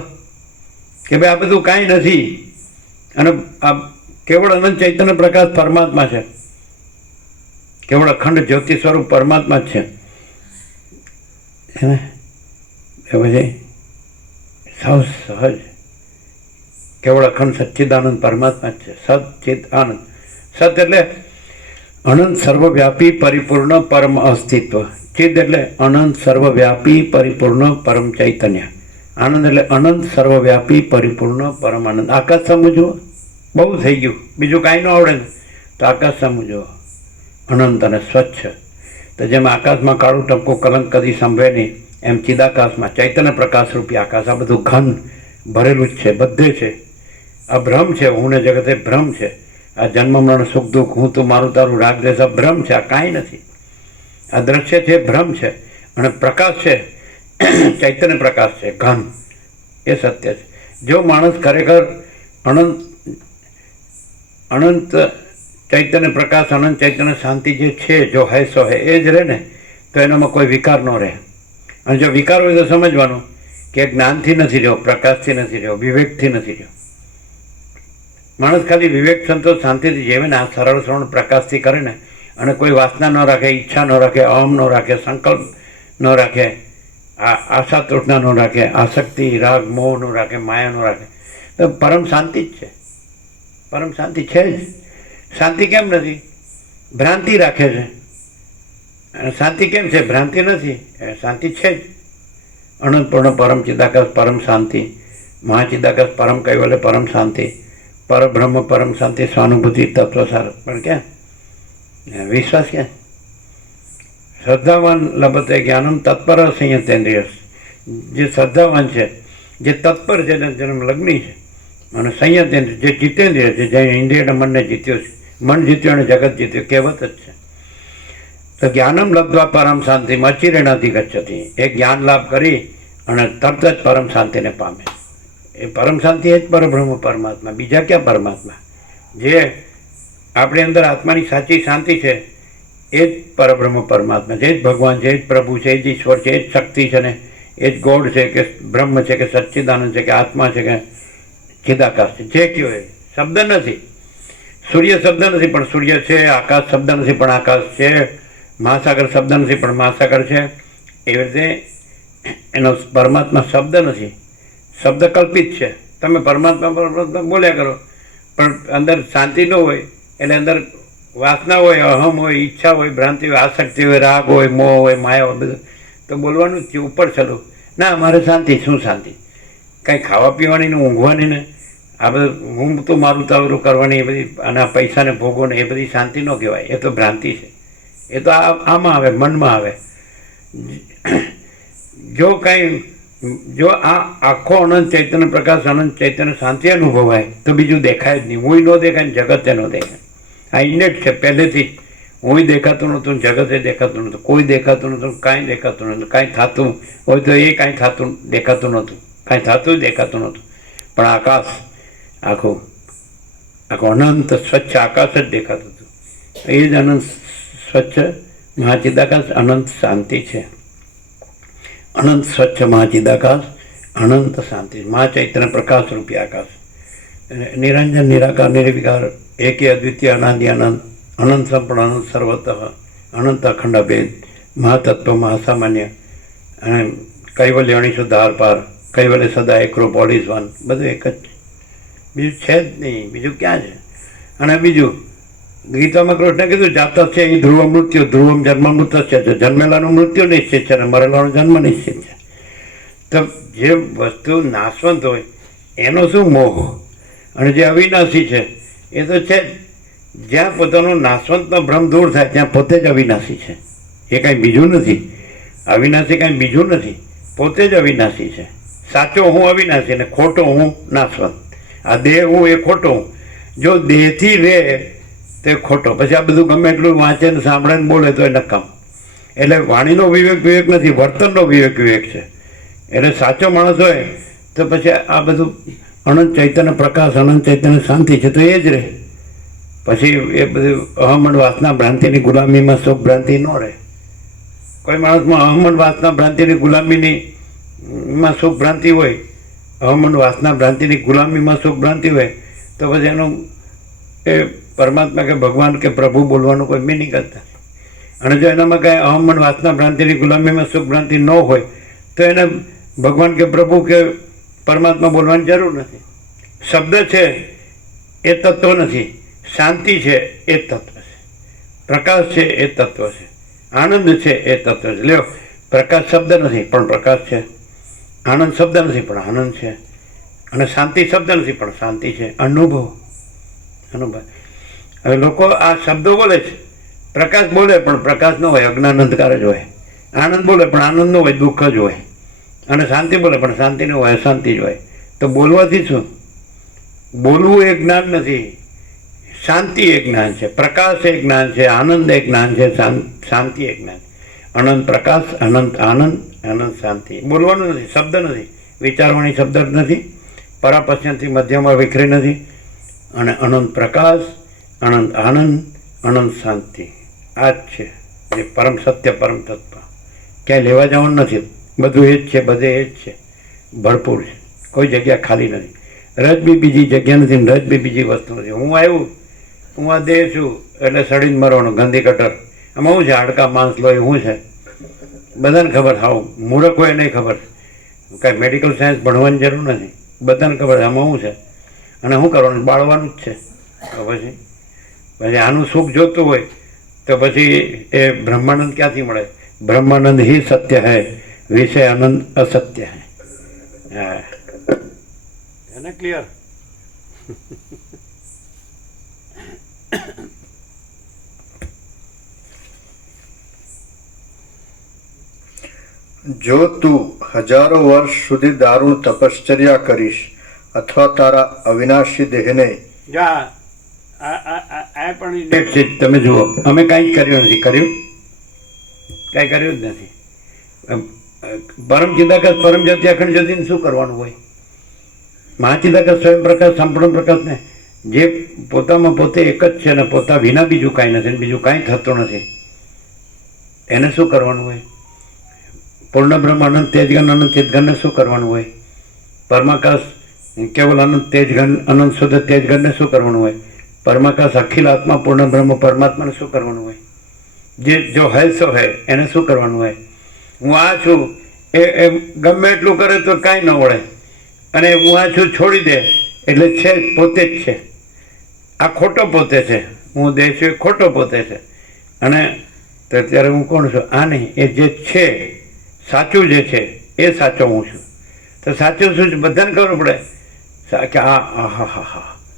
કે ભાઈ આ બધું કાંઈ નથી, અને આ કેવળ અનંત ચૈતન્ય પ્રકાશ પરમાત્મા છે, કેવળ અખંડ જ્યોતિ સ્વરૂપ પરમાત્મા જ છે. એ પછી સાવ સહજ કેવળ અખંડ સચ્ચિદાનંદ પરમાત્મા જ છે. સત ચિત આનંદ. સત એટલે અનંત સર્વવ્યાપી પરિપૂર્ણ પરમ અસ્તિત્વ. ચિત એટલે અનંત સર્વવ્યાપી પરિપૂર્ણ પરમ ચૈતન્ય. આનંદ એટલે અનંત સર્વવ્યાપી પરિપૂર્ણ પરમ આનંદ. આકાશ સમજો, બહુ થઈ ગયું, બીજું કાંઈ ન આવડે ને તો આકાશ સમજો, અનંત અને સ્વચ્છ. તો જેમ આકાશમાં કાળું ટપકું કલંક કદી સંભવે નહીં, એમ ચિદાકાશમાં ચૈતન્ય પ્રકાશ રૂપી આકાશ. આ બધું ઘન ભરેલું જ છે, બધે છે. આ ભ્રમ છે, હું ને જગતે ભ્રમ છે. આ જન્મ મરણ સુખ દુઃખ, હું તું મારું તારું રાગ દ્વેષ, આ ભ્રમ છે, આ કાંઈ નથી. આ દ્રશ્ય છે, ભ્રમ છે. અને પ્રકાશ છે, ચૈતન્ય પ્રકાશ છે, ઘન, એ સત્ય છે. જો માણસ ખરેખર અનંત ચૈતન્ય પ્રકાશ, અનંત ચૈતન્ય શાંતિ જે છે, જો હૈ સો હૈ, એ જ રહે ને તો એનામાં કોઈ વિકાર ન રહે. અને જો વિકાર હોય તો સમજવાનું કે જ્ઞાનથી નથી રહ્યો, પ્રકાશથી નથી રહ્યો, વિવેકથી નથી રહ્યો. માણસ ખાલી વિવેક સંતોષ શાંતિથી જીવે ને, આ સરળ શ્રવણ પ્રકાશથી કરે ને, અને કોઈ વાસના ન રાખે, ઈચ્છા ન રાખે, અહમ ન રાખે, સંકલ્પ ન રાખે, આશા તૃષ્ણા ન રાખે, આસક્તિ રાગ મોહ ન રાખે, માયા ન રાખે, તો પરમ શાંતિ જ છે. પરમ શાંતિ છે જ. શાંતિ કેમ નથી? ભ્રાંતિ રાખે છે. શાંતિ કેમ છે? ભ્રાંતિ નથી, શાંતિ છે જ. અનંતપૂર્ણ પરમ ચિદાકાશ પરમ શાંતિ, મહાચિદાકાશ પરમ કૈવલ્ય પરમ શાંતિ, પરબ્રહ્મ પરમ શાંતિ, સ્વાનુભૂતિ તત્વસાર. પણ ક્યાં વિશ્વાસ? ક્યાં? શ્રદ્ધાવાન લભતે જ્ઞાનમ તત્પર સંયતેન્દ્રિય. જે શ્રદ્ધાવાન છે, જે તત્પર છે, જેનું લગ્ની છે, અને સંયતેન્દ્રિય જે જીતેન્દ્રિય છે, જે ઇન્દ્રિયના મનને જીત્યો છે, મન જીત્યું અને જગત જીત્યું, કહેવત જ છે. તો જ્ઞાનમ લબ્ધવા પરમ શાંતિ અચિરેણાથી ગચ્છતિ. એ જ્ઞાન લાભ કરી અને તરત જ પરમ શાંતિને પામે. એ પરમ શાંતિ એ જ પરબ્રહ્મ પરમાત્મા, બીજા ક્યાં પરમાત્મા? જે આપણી અંદર આત્માની સાચી શાંતિ છે એ જ પરબ્રહ્મ પરમાત્મા છે, એ જ ભગવાન છે, એ જ પ્રભુ છે, એ જ ઈશ્વર છે, એ જ શક્તિ છે ને, એ જ ગોડ છે કે બ્રહ્મ છે કે સચ્ચિદાનંદ છે કે આત્મા છે કે ચિદાકાશ છે. જે કયો એ શબ્દ નથી, સૂર્ય શબ્દ નથી પણ સૂર્ય છે, આકાશ શબ્દ નથી પણ આકાશ છે, મહાસાગર શબ્દ નથી પણ મહાસાગર છે. એવી રીતે એનો પરમાત્મા શબ્દ નથી, શબ્દ કલ્પિત છે. તમે પરમાત્મા બોલ્યા કરો પણ અંદર શાંતિ ન હોય, એટલે અંદર વાસના હોય, અહમ હોય, ઈચ્છા હોય, ભ્રાંતિ હોય, આસક્તિ હોય, રાગ હોય, મોહ હોય, માયા હોય, બધું તો બોલવાનું જ ઉપર ચલો ના મારે શાંતિ. શું શાંતિ? કાંઈ ખાવા પીવાની ને ઊંઘવાની ને આ બધું હું તો મારું તાવરું કરવાની એ બધી, અને પૈસાને ભોગવો ને એ બધી શાંતિ ન કહેવાય. એ તો ભ્રાંતિ છે. એ તો આમાં આવે, મનમાં આવે. જો આ આખો અનંત ચૈતન્ય પ્રકાશ, અનંત ચૈતન્ય શાંતિ અનુભવાય તો બીજું દેખાય જ નહીં. હું ન દેખાય ને જગતે ન દેખાય. આ ઇનેટ છે પહેલેથી જ. હું દેખાતું નહોતું, જગતે દેખાતું નહોતું, કોઈ દેખાતું નહોતું, કાંઈ દેખાતું નહોતું. કાંઈ થતું હોય તો એ કાંઈ થતું દેખાતું નહોતું, કાંઈ થતું દેખાતું નહોતું. પણ આકાશ આખું અનંત સ્વચ્છ આકાશ જ દેખાતું હતું. એ જ અનંત સ્વચ્છ મહાચિદાકાશ અનંત શાંતિ છે. અનંત સ્વચ્છ મહાચિદાકાશ અનંત શાંતિ, મહાચૈતન્ય પ્રકાશ રૂપી આકાશ. નિરંજન નિરાકાર નિર્વિકાર એકે અદ્વિતીય અનાદિ અનંત, અનંત સંપૂર્ણ, અનંત સર્વતઃ, અનંત અખંડ અભેદ, મહાતત્વ મહાસામાન્ય, અને કૈવલ્ય અણીશુદ્ધ આર પાર, કૈવલ્ય સદા એકરૂપ, પોલીસ વન, બધું એક જ. બીજું છે જ નહીં. બીજું ક્યાં છે? અને બીજું ગીતામાં કૃષ્ણ કીધું જાતસ્ય એ ધ્રુવ મૃત્યુ, ધ્રુવમ જન્મ મૃત્યુ છે. જન્મેલાનું મૃત્યુ નિશ્ચિત છે અને મરેલાનો જન્મ નિશ્ચિત છે. તો જે વસ્તુ નાશવંત હોય એનો શું મોહ, અને જે અવિનાશી છે એ તો છે. જ્યાં પોતાનો નાશવંતનો ભ્રમ દૂર થાય ત્યાં પોતે જ અવિનાશી છે. એ કાંઈ બીજું નથી. અવિનાશી કાંઈ બીજું નથી, પોતે જ અવિનાશી છે. સાચો હું અવિનાશી ને ખોટો હું નાશવંત. આ દેહ હું એ ખોટો હું. જો દેહથી રહે તે ખોટો. પછી આ બધું ગમે એટલું વાંચે ને સાંભળે ને બોલે તો એ નકામ. એટલે વાણીનો વિવેક નથી, વર્તનનો વિવેક છે. એટલે સાચો માણસ હોય તો પછી આ બધું અનંત ચૈતન્ય પ્રકાશ, અનંત ચૈતન્ય શાંતિ છે તો એ જ રહે. પછી એ બધું અહમદ વાસના ભ્રાંતિની ગુલામીમાં સુખ ભ્રાંતિ ન રહે. કોઈ માણસમાં અહમદ વાસના ભ્રાંતિની ગુલામીની માં સુખ ભ્રાંતિ હોય, અહમદ વાસના ભ્રાંતિની ગુલામીમાં સુખ ભ્રાંતિ હોય તો પછી એનું એ પરમાત્મા કે ભગવાન કે પ્રભુ બોલવાનું કોઈ મિનિંગ જ નથી. અને જો એનામાં કાંઈ અહમદ વાસના ભ્રાંતિની ગુલામીમાં સુખ ભ્રાંતિ ન હોય તો એને ભગવાન કે પ્રભુ કે પરમાત્મા બોલવાની જરૂર નથી. શબ્દ છે એ તત્વ નથી, શાંતિ છે એ તત્વ છે, પ્રકાશ છે એ તત્વ છે, આનંદ છે એ તત્વ છે. લ્યો, પ્રકાશ શબ્દ નથી પણ પ્રકાશ છે, આનંદ શબ્દ નથી પણ આનંદ છે, અને શાંતિ શબ્દ નથી પણ શાંતિ છે. અનુભવ. હવે લોકો આ શબ્દો બોલે છે, પ્રકાશ બોલે પણ પ્રકાશ ન હોય, અજ્ઞાન અંધકાર જ હોય. આનંદ બોલે પણ આનંદ ન હોય, દુઃખ જ હોય. અને શાંતિ બોલે પણ શાંતિ ન હોય, અશાંતિ જ હોય. તો બોલવાથી શું? બોલવું એ જ્ઞાન નથી, શાંતિ એ જ્ઞાન છે, પ્રકાશ એ જ્ઞાન છે, આનંદ એ જ્ઞાન છે, શાંતિ એ જ્ઞાન. અનંત પ્રકાશ, અનંત આનંદ, અનંત શાંતિ. બોલવાનું નથી, શબ્દ નથી, વિચારવાણી શબ્દ નથી, પરાપશ્ચનથી મધ્યમાં વિખરી નથી. અને અનંત પ્રકાશ, અનંત આનંદ, અનંત શાંતિ. આ જ છે જે પરમ સત્ય, પરમ તત્વ. ક્યાંય લેવા જવાનું નથી, બધું એ જ છે, બધે એ જ છે, ભરપૂર છે, કોઈ જગ્યા ખાલી નથી. રજ બી બીજી જગ્યા નથી, રજ બી બીજી વસ્તુ નથી. હું આવ્યું, હું આ દેહ છું એટલે સડીને મરવાનું, ગંદી કટર. આમાં શું છે? હાડકા માંસ લોહી શું છે? બધાને ખબર. હાવ મૂર્ખ હોય નહીં ખબર, કાંઈ મેડિકલ સાયન્સ ભણવાની જરૂર નથી, બધાને ખબર આમાં શું છે. અને શું કરવાનું? બાળવાનું જ છે. તો પછી આનું સુખ જોતું હોય તો પછી એ બ્રહ્માનંદ ક્યાંથી મળે? બ્રહ્માનંદ ही સત્ય है, વિષય આનંદ અસત્ય है. હા, એને ક્લિયર. જો તું હજારો વર્ષ સુધી દારૂણ તપશ્ચર્યા કરીશ અથવા તારા અવિનાશી દેહને જા આ પણ એક છે. તમે જુઓ, અમે કાંઈ કર્યું નથી. કર્યું? કાંઈ કર્યું જ નથી. પરમ ચિદાકાશ, પરમ જ્યોતિ, અખંડ જ્યોતિને શું કરવાનું હોય? મહાચિદાકાશ, સ્વયં પ્રકાશ, સંપૂર્ણ પ્રકાશ ને જે પોતામાં પોતે એક જ છે ને પોતા વિના બીજું કાંઈ નથી, બીજું કાંઈ થતું નથી, એને શું કરવાનું હોય? પૂર્ણ બ્રહ્મ, અનંત તેજઘન, અનંત ચિદઘનને શું કરવાનું હોય? પરમાકાશ, કેવલ અનંત તેજઘન, અનંત શુદ્ધ તેજઘનને શું કરવાનું હોય? પરમાકાશ, અખિલ આત્મા, પૂર્ણ બ્રહ્મ, પરમાત્માને શું કરવાનું હોય? જે જો હૈ સો હૈ એને શું કરવાનું હોય? હું આ છું એ ગમે એટલું કરે તો કાંઈ ન વળે, અને હું આ છું છોડી દે એટલે છે પોતે જ છે. આ ખોટો પોતે છે, હું દેહ છું એ ખોટો પોતે છે. અને તો અત્યારે હું કોણ છું? આ નહીં, એ જે છે સાચું જે છે એ સાચો હું છું. તો સાચું શું છે બધાને ખબર પડે કે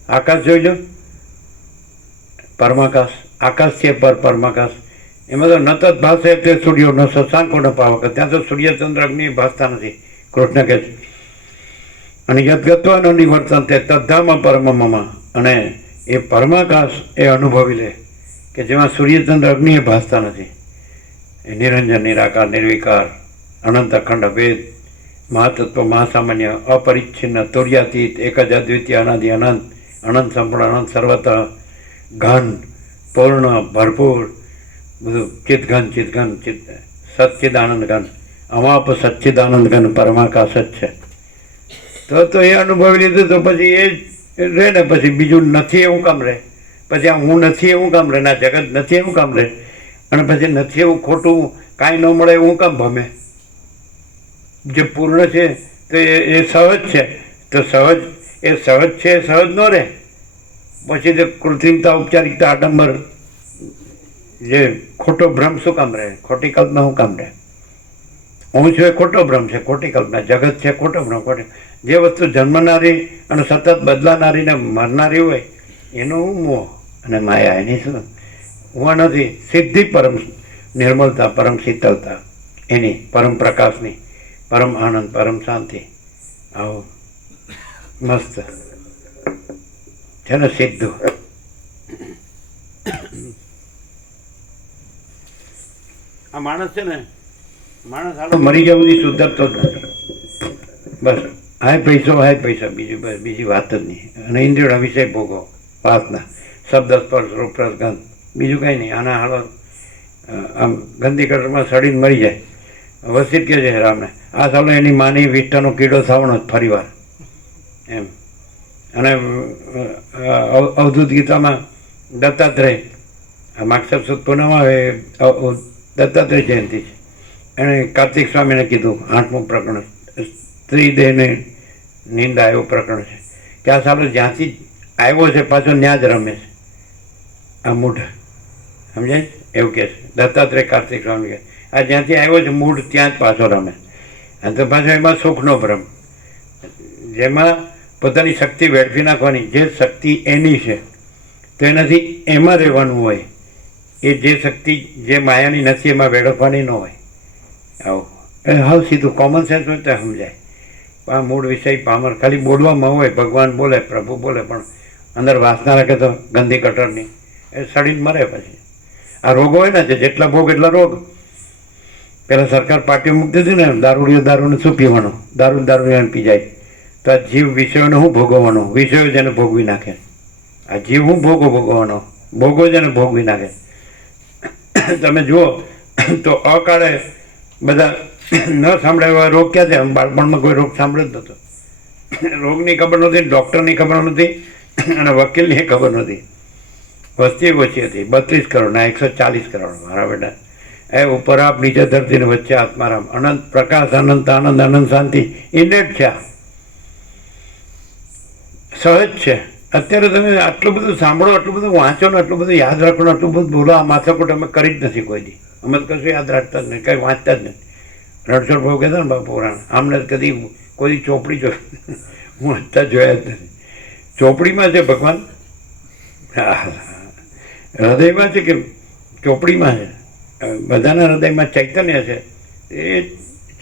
આકાશ જોઈ લો, પરમાકાશ, આકાશ છે પરમાકાશ. એમાં તો નત ભાષે તે સૂર્યો ન શશાંકો ન પાવક, ત્યાં તો સૂર્યચંદ્ર અગ્નિ ભાસતા નથી, કૃષ્ણ કહે છે. અને યદગત્વ નિવર્તન તે તદ્ધામાં પરમમાં. અને એ પરમાકાશ એ અનુભવી લે કે જેમાં સૂર્યચંદ્ર અગ્નિ એ ભાસતા નથી. એ નિરંજન, નિરાકાર, નિર્વિકાર, અનંત, અખંડ, વેદ, મહાતત્વ, મહાસામાન્ય, અપરિચ્છિન્ન, તુર્યાતીત, એક જ અદ્વિતીય, અનાદિ, અનંત, અનંત, સંપૂર્ણ, અનંત, સર્વત, ઘન, પૂર્ણ, ભરપૂર, બધું ચિદઘન, ચિદઘન, સચ્ચિદાનંદ ઘન, અમાપ સચ્ચિદાનંદ ઘન પરમાકાશ જ છે. તો એ અનુભવી લીધું તો પછી એ રહે ને, પછી બીજું નથી એવું કામ રહે? પછી આ હું નથી એવું કામ રહે? ના, જગત નથી એવું કામ રહે? અને પછી નથી એવું ખોટું કાંઈ ન મળે એવું કામ ભમે? જે પૂર્ણ છે તો એ સહજ છે, તો સહજ એ સહજ છે, એ સહજ ન રહે. પછી તે કૃત્રિમતા, ઔપચારિકતા, આડંબર, જે ખોટો ભ્રમ શું કામ રહે? ખોટી કલ્પના શું કામ રહે? હું છું એ ખોટો ભ્રમ છે, ખોટી કલ્પના. જગત છે ખોટો ભ્રમ, ખોટી. જે વસ્તુ જન્મનારી અને સતત બદલાનારી ને મરનારી હોય એનો હું મોહ અને માયા, એની શું હું નથી. સિદ્ધિ પરમ નિર્મલતા, પરમ શીતળતા, એની પરમ પ્રકાશની, પરમ આનંદ, પરમ શાંતિ. આવો મસ્ત છે ને સીધું. આ માણસ છે ને, માણસ હાલો મરી ગયા સુધી સુધરતો જ નથી. બસ હાય પૈસો, બીજી વાત જ નહીં. અને ઇન્દ્રિયોના વિષય ભોગો, વાસના, શબ્દ, સ્પર્શ, રૂપ, રસ, ગંધ, બીજું કાંઈ નહીં. આના હાલો આમ ગંદી કટરમાં સડીને મરી જાય. વસિત કહે છે રામને, આ સાલો એની માની વિષ્ટાનો કીડો થવાનો જ ફરીવાર એમ. અને અવધૂત ગીતામાં દત્તાત્રેય માગસર સુદ પૂનમ આવે, દત્તાત્રેય જયંતિ છે, એણે કાર્તિક સ્વામીને કીધું 8મું પ્રકરણ, સ્ત્રી દેહને નિંદા એવું પ્રકરણ છે કે આ સાલો જ્યાંથી આવ્યો છે પાછો ત્યાં જ રમે છે, આ મૂઢ, સમજાય? એવું કહે છે દત્તાત્રેય કાર્તિક સ્વામી કહે આ જ્યાંથી આવ્યો છે મૂળ ત્યાં જ પાછો રમે. અને તો પાછો એમાં સુખનો ભ્રમ, જેમાં પોતાની શક્તિ વેડફી નાખવાની, જે શક્તિ એની છે તો એનાથી એમાં રહેવાનું હોય, એ જે શક્તિ જે માયાની નથી એમાં વેડફવાની ન હોય. આવું એ હાવ સીધું કોમન સેન્સ હોય તો સમજાય. આ મૂળ વિષય પામર ખાલી બોલવામાં હોય, ભગવાન બોલે, પ્રભુ બોલે, પણ અંદર વાસના રાખે તો ગંદી કટરની એ સડીને મરે. પછી આ રોગો હોય ને, જેટલા ભોગ એટલા રોગ. પહેલાં સરકાર પાર્ટીઓ મૂકતી હતી ને, દારૂને શું પીવાનો, દારૂ પી જાય. તો આ જીવ વિષયોને શું ભોગવવાનો, વિષયો જેને ભોગવી નાખે. આ જીવ હું ભોગવવાનો, ભોગવો જેને ભોગવી નાખે. તમે જુઓ તો અકાળે બધા ન સાંભળે એવા રોગ ક્યાં છે? બાળપણમાં કોઈ રોગ સાંભળે જ નહોતો. રોગની ખબર નહોતી, ડૉક્ટરની ખબર નહોતી, અને વકીલની ખબર નહોતી. વસ્તી ઓછી હતી, 32 કરોડના 140 કરોડ. મારા બેટા એ ઉપર આપ, નીચે ધરતીને વચ્ચે આત્મારામ, અનંત પ્રકાશ, અનંત આનંદ, અનંત શાંતિ, ઇન્ડેટ છે. સહજ છે. અત્યારે તમે આટલું બધું સાંભળો, આટલું બધું વાંચો ને, આટલું બધું યાદ રાખો ને, આટલું બધું બોલો, આ માથાકૂટ અમે કરી જ નથી કોઈ દી. અમે તો કશું યાદ રાખતા જ નહીં, કંઈ વાંચતા જ નહીં. રણછોડ ભાવ કહેતા ને બાપુ પુરાણ, આમને કદી કોઈ ચોપડી હું વાંચતા જોયા જ નથી. ચોપડીમાં છે ભગવાન, હૃદયમાં છે કે ચોપડીમાં છે? બધાના હૃદયમાં ચૈતન્ય છે, એ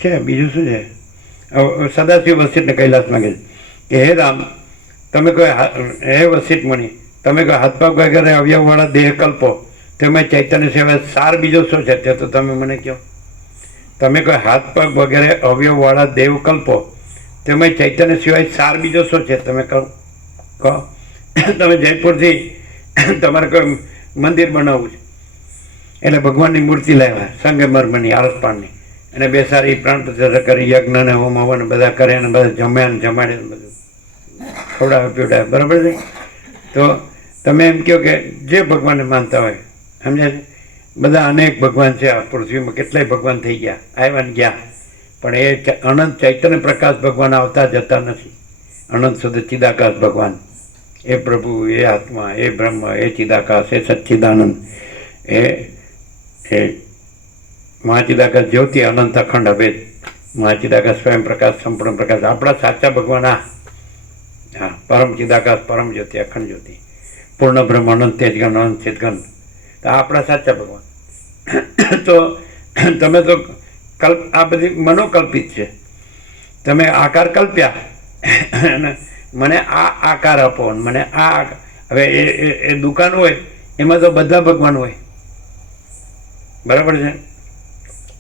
છે. બીજું શું છે? સદાશિવ વસિષ્ઠને કૈલાસમાં કહે કે હે રામ, તમે કોઈ હે વસિષ્ઠ મુનિ, તમે કોઈ હાથ પગ વગેરે અવયવવાળા દેહ કલ્પો, તેમાં ચૈતન્ય સિવાય સાર બીજો શું છે તે તો તમે મને કહો. તમે કોઈ હાથ પગ વગેરે અવયવવાળા દેવ કલ્પો, તેમાં ચૈતન્ય સિવાય સાર બીજો શું છે તમે કહો. તમે જયપુરથી તમારે કોઈ મંદિર બનાવવું છે એટલે ભગવાનની મૂર્તિ લાવ્યા, સંગમરમરની, આરસપાણની, અને બેસાડી પ્રાણ પ્રતિષ્ઠા કરી, યજ્ઞ ને હોમ હવન બધા કરે, અને બધા જમ્યા ને જમાડે, બધું ખવડાવે પીવડાવે, બરાબર છે? તો તમે એમ કહો કે જે ભગવાનને માનતા હોય, સમજ્યા છે? બધા અનેક ભગવાન છે આ પૃથ્વીમાં, કેટલાય ભગવાન થઈ ગયા, આવ્યા ને ગયા, પણ એ અનંત ચૈતન્ય પ્રકાશ ભગવાન આવતા જતા નથી. અનંત શુદ્ધ ચિદાકાશ ભગવાન, એ પ્રભુ, એ આત્મા, એ બ્રહ્મ, એ ચિદાકાશ, એ સચ્ચિદાનંદ, એ મહાચિદાકાશ જ્યોતિ, અનંત અખંડ અભેદ, મહાચિદાકાશ સ્વયં પ્રકાશ, સંપૂર્ણ પ્રકાશ. આપણા સાચા ભગવાન હા, પરમ ચિદાકાશ, પરમ જ્યોતિ, અખંડ જ્યોતિ, પૂર્ણ બ્રહ્મ, અનંત તેજગન, અનંત ચેતગન, આ આપણા સાચા ભગવાન. તો તમે તો આ બધી મનોકલ્પિત છે. તમે આકાર કલ્પ્યા અને મને આ આકાર આપો, મને આ. હવે એ દુકાન હોય એમાં તો બધા ભગવાન હોય, બરાબર છે?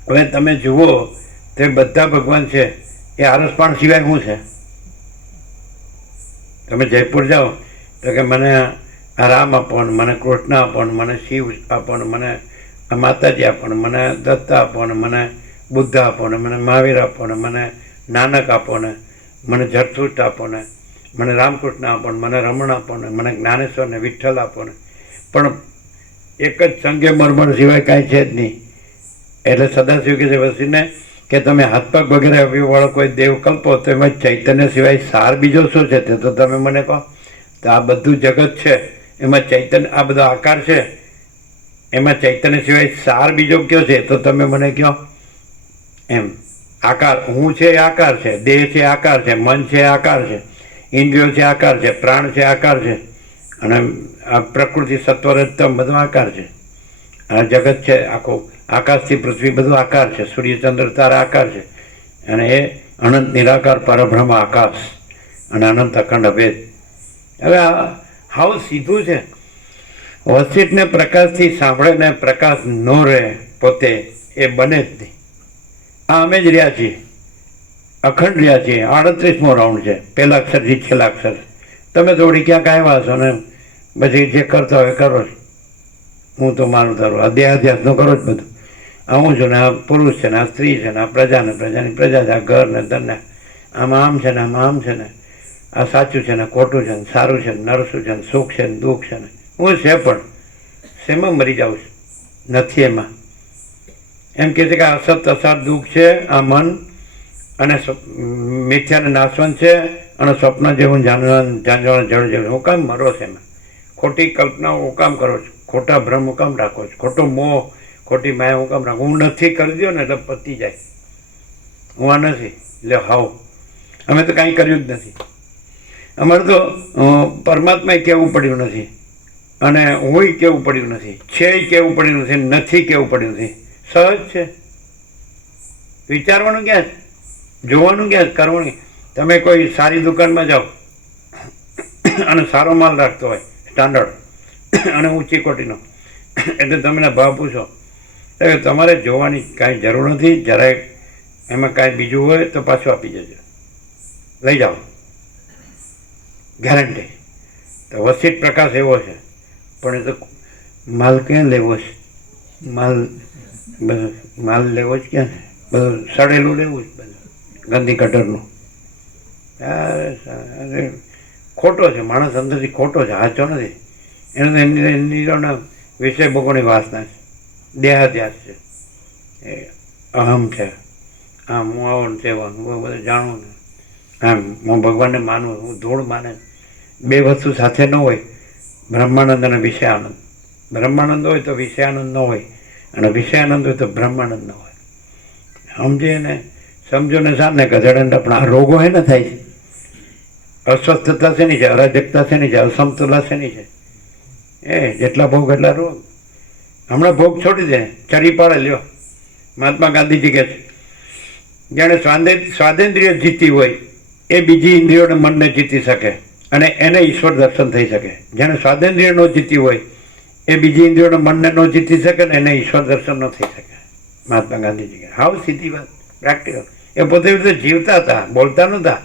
હવે તમે જુઓ તે બધા ભગવાન છે, એ આરસપાણ સિવાય શું છે? તમે જયપુર જાઓ તો કે મને આ રામ આપો ને, મને કૃષ્ણ આપો ને, મને શિવ આપો ને, મને માતાજી આપો ને, મને દત્તા આપો ને, મને બુદ્ધ આપો ને, મને મહાવીર આપો ને, મને નાનક આપો ને, મને જરસૂટ આપો ને, મને રામકૃષ્ણ આપો ને, મને રમણ આપો ને, મને જ્ઞાનેશ્વર ને વિઠ્ઠલ આપો ને. પણ એક જ સંગે મરમર સિવાય કાંઈ છે જ નહીં. એટલે સદાશિવ કહે છે વસીને કે તમે હાથ પગ વગેરે અવયવવાળો કોઈ દેવ કલ્પો, તો એમાં ચૈતન્ય સિવાય સાર બીજો શું છે તે તો તમે મને કહો. તો આ બધું જગત છે એમાં ચૈતન્ય, આ બધો આકાર છે એમાં ચૈતન્ય સિવાય સાર બીજો કયો છે તો તમે મને કહો. એમ આકાર, હું છે એ આકાર છે, દેહ છે આકાર છે, મન છે આકાર છે, ઇન્દ્રિયો છે આકાર છે, પ્રાણ છે આકાર છે, અને આ પ્રકૃતિ સત્વરજતમ બધો આકાર છે. આ જગત છે આખું, આકાશથી પૃથ્વી બધું આકાર છે, સૂર્યચંદ્ર તારા આકાર છે, અને એ અનંત નિરાકાર પરબ્રહ્મ આકાશ અને અનંત અખંડ અભેદ. હવે આ હાવ સીધું છે. વસિષ્ઠને પ્રકાશથી સાંભળે ને પ્રકાશ ન રહે પોતે, એ બને જ નહીં. આ અમે જ રહ્યા છીએ, અખંડ રહ્યા છીએ. 38મો રાઉન્ડ છે, પહેલા અક્ષરથી છેલ્લા અક્ષર. તમે થોડી ક્યાંક આવ્યા છો ને પછી જે કરતા હોય કરો છો. હું તો માનું તારું આ દેહાધ્યાસનું કરો જ બધું. આ હું છું ને આ પુરુષ છે ને આ સ્ત્રી છે ને આ પ્રજા ને પ્રજાની પ્રજા છે, આ ઘર ને ધન, આમાં આમ છે ને આમાં આમ છે ને, આ સાચું છે ને ખોટું છે ને સારું છે ને નરસું છે ને સુખ છે ને દુઃખ છે ને. હું છે પણ શેમાં મરી જાઉં છું? નથી એમાં. એમ કહે છે કે અસત અસાર દુઃખ છે, આ મન અને મિથ્યાને નાશવંત છે, અને સ્વપ્ન જેવું જાણવા જળ જેવું હું કામ મરો છે એમાં? ખોટી કલ્પનાઓ હું કામ કરો છો? ખોટા ભ્રમ હું કામ રાખો છો? ખોટો મોહ, ખોટી માયા હું કામ રાખો? હું નથી કરી દો ને એટલે પતી જાય. હું આ નથી એટલે હાવ અમે તો કાંઈ કર્યું જ નથી. અમારે તો પરમાત્માએ કહેવું પડ્યું નથી, અને હુંય કહેવું પડ્યું નથી, છે કહેવું પડ્યું નથી, નથી કહેવું પડ્યું નથી. સહજ છે. વિચારવાનું ક્યાં, જોવાનું ક્યાં, કરવાનું. તમે કોઈ સારી દુકાનમાં જાઓ અને સારો માલ રાખતો હોય સ્ટાન્ડર્ડ અને ઊંચી કોટીનો, એટલે તમે ભાવ પૂછો, એટલે તમારે જોવાની કાંઈ જરૂર નથી. જરાય એમાં કાંઈ બીજું હોય તો પાછું આપી જજો, લઈ જાઓ, ગેરંટી. તો વસીત પ્રકાશ એવો છે, પણ એ તો માલ ક્યાં લેવો છે? માલ લેવો જ ક્યાં છે? બધું સડેલું લેવું જ, બધું ગંદી કટરનું. ખોટો છે માણસ, અંદરથી ખોટો છે, સાચો નથી. એને નીરોના વિષય ભોગવવાની વાસના છે, દેહાધ્યાસ છે, એ અહમ છે. આમ હું આવું ને તેવાનું હું બધું જાણું ને, આમ હું ભગવાનને માનું, હું ધૂળ માને. બે વસ્તુ સાથે ન હોય, બ્રહ્માનંદ અને વિષયાનંદ. બ્રહ્માનંદ હોય તો વિષયાનંદ ન હોય, અને વિષયાનંદ હોય તો બ્રહ્માનંદ ન હોય. સમજે ને, સમજો ને સામને ગધેડા પણ આ રોગો હે ને થાય છે. અસ્વસ્થતા શેની છે? અરાજકતા શેની છે? અસમતુલા શેની છે? એ જેટલા ભોગ એટલા રોગ. હમણાં ભોગ છોડી દે, ચરી પાડે લ્યો. મહાત્મા ગાંધીજી કહે છે, જેણે સ્વાદેન્દ્રિય જીતી હોય એ બીજી ઇન્દ્રિયોને મનને જીતી શકે અને એને ઈશ્વર દર્શન થઈ શકે. જેણે સ્વાદેન્દ્રિય ન જીતી હોય એ બીજી ઇન્દ્રિયોને મનને ન જીતી શકે ને એને ઈશ્વર દર્શન ન થઈ શકે. મહાત્મા ગાંધીજી કહે, હાવ સીધી વાત, પ્રેક્ટિકલ. એ પોતે રીતે જીવતા હતા, બોલતા નહોતા.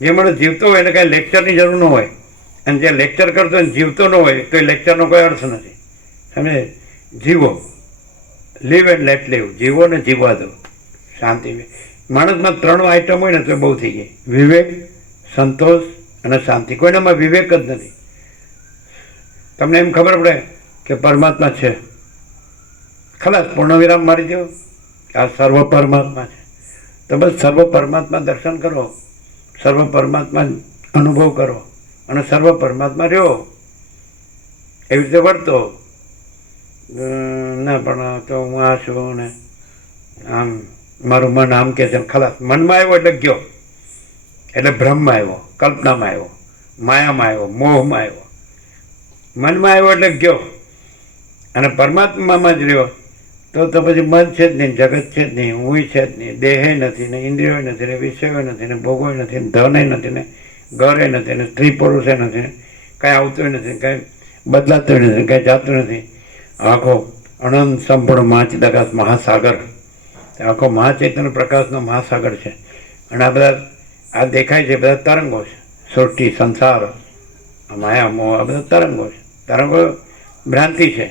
જે મને જીવતો હોય એને કાંઈ લેક્ચરની જરૂર ન હોય, અને જે લેક્ચર કરતો હોય જીવતો ન હોય તો એ લેક્ચરનો કોઈ અર્થ નથી. તમે જીવો, લીવ એન્ડ લેટ લીવ, જીવો ને જીવવા દો, શાંતિ. માણસમાં 3 આઈટમ હોય ને તો બહુ થઈ ગઈ: વિવેક, સંતોષ અને શાંતિ. કોઈનામાં વિવેક જ નથી. તમને એમ ખબર પડે કે પરમાત્મા છે, ખલાસ, પૂર્ણવિરામ મારી દો, આ સર્વ પરમાત્મા છે, તો બસ સર્વ પરમાત્મા દર્શન કરો, સર્વ પરમાત્મા અનુભવ કરો અને સર્વ પરમાત્મા રહ્યો. એવી રીતે વર્તો. ના પણ તો હું આ છું ને આમ મારું મન આમ કે છે, ખલાસ. મનમાં આવ્યો એટલે ગયો, એટલે ભ્રમમાં આવ્યો, કલ્પનામાં આવ્યો, માયામાં આવ્યો, મોહમાં આવ્યો. મનમાં આવ્યો એટલે ગયો, અને પરમાત્મામાં જ રહ્યો તો પછી મન છે જ નહીં, જગત છે જ નહીં, હું છે જ નહીં, દેહે નથી ને, ઇન્દ્રિયો નથી ને, વિષયો નથી ને, ભોગો નથી ને, ધને નથી ને, ઘરે નથી ને, સ્ત્રી પુરુષે નથી ને, કાંઈ આવતું નથી, કાંઈ બદલાતું નથી, કાંઈ જાતું નથી. આખો અનંત સંપૂર્ણ મહાચિદાકાશ મહાસાગર, આખો મહાચૈતન્ય પ્રકાશનો મહાસાગર છે. અને આ બધા આ દેખાય છે બધા તરંગો છે. સૃષ્ટિ, સંસાર, માયા, મોહ, આ બધા તરંગો છે. તરંગો ભ્રાંતિ છે,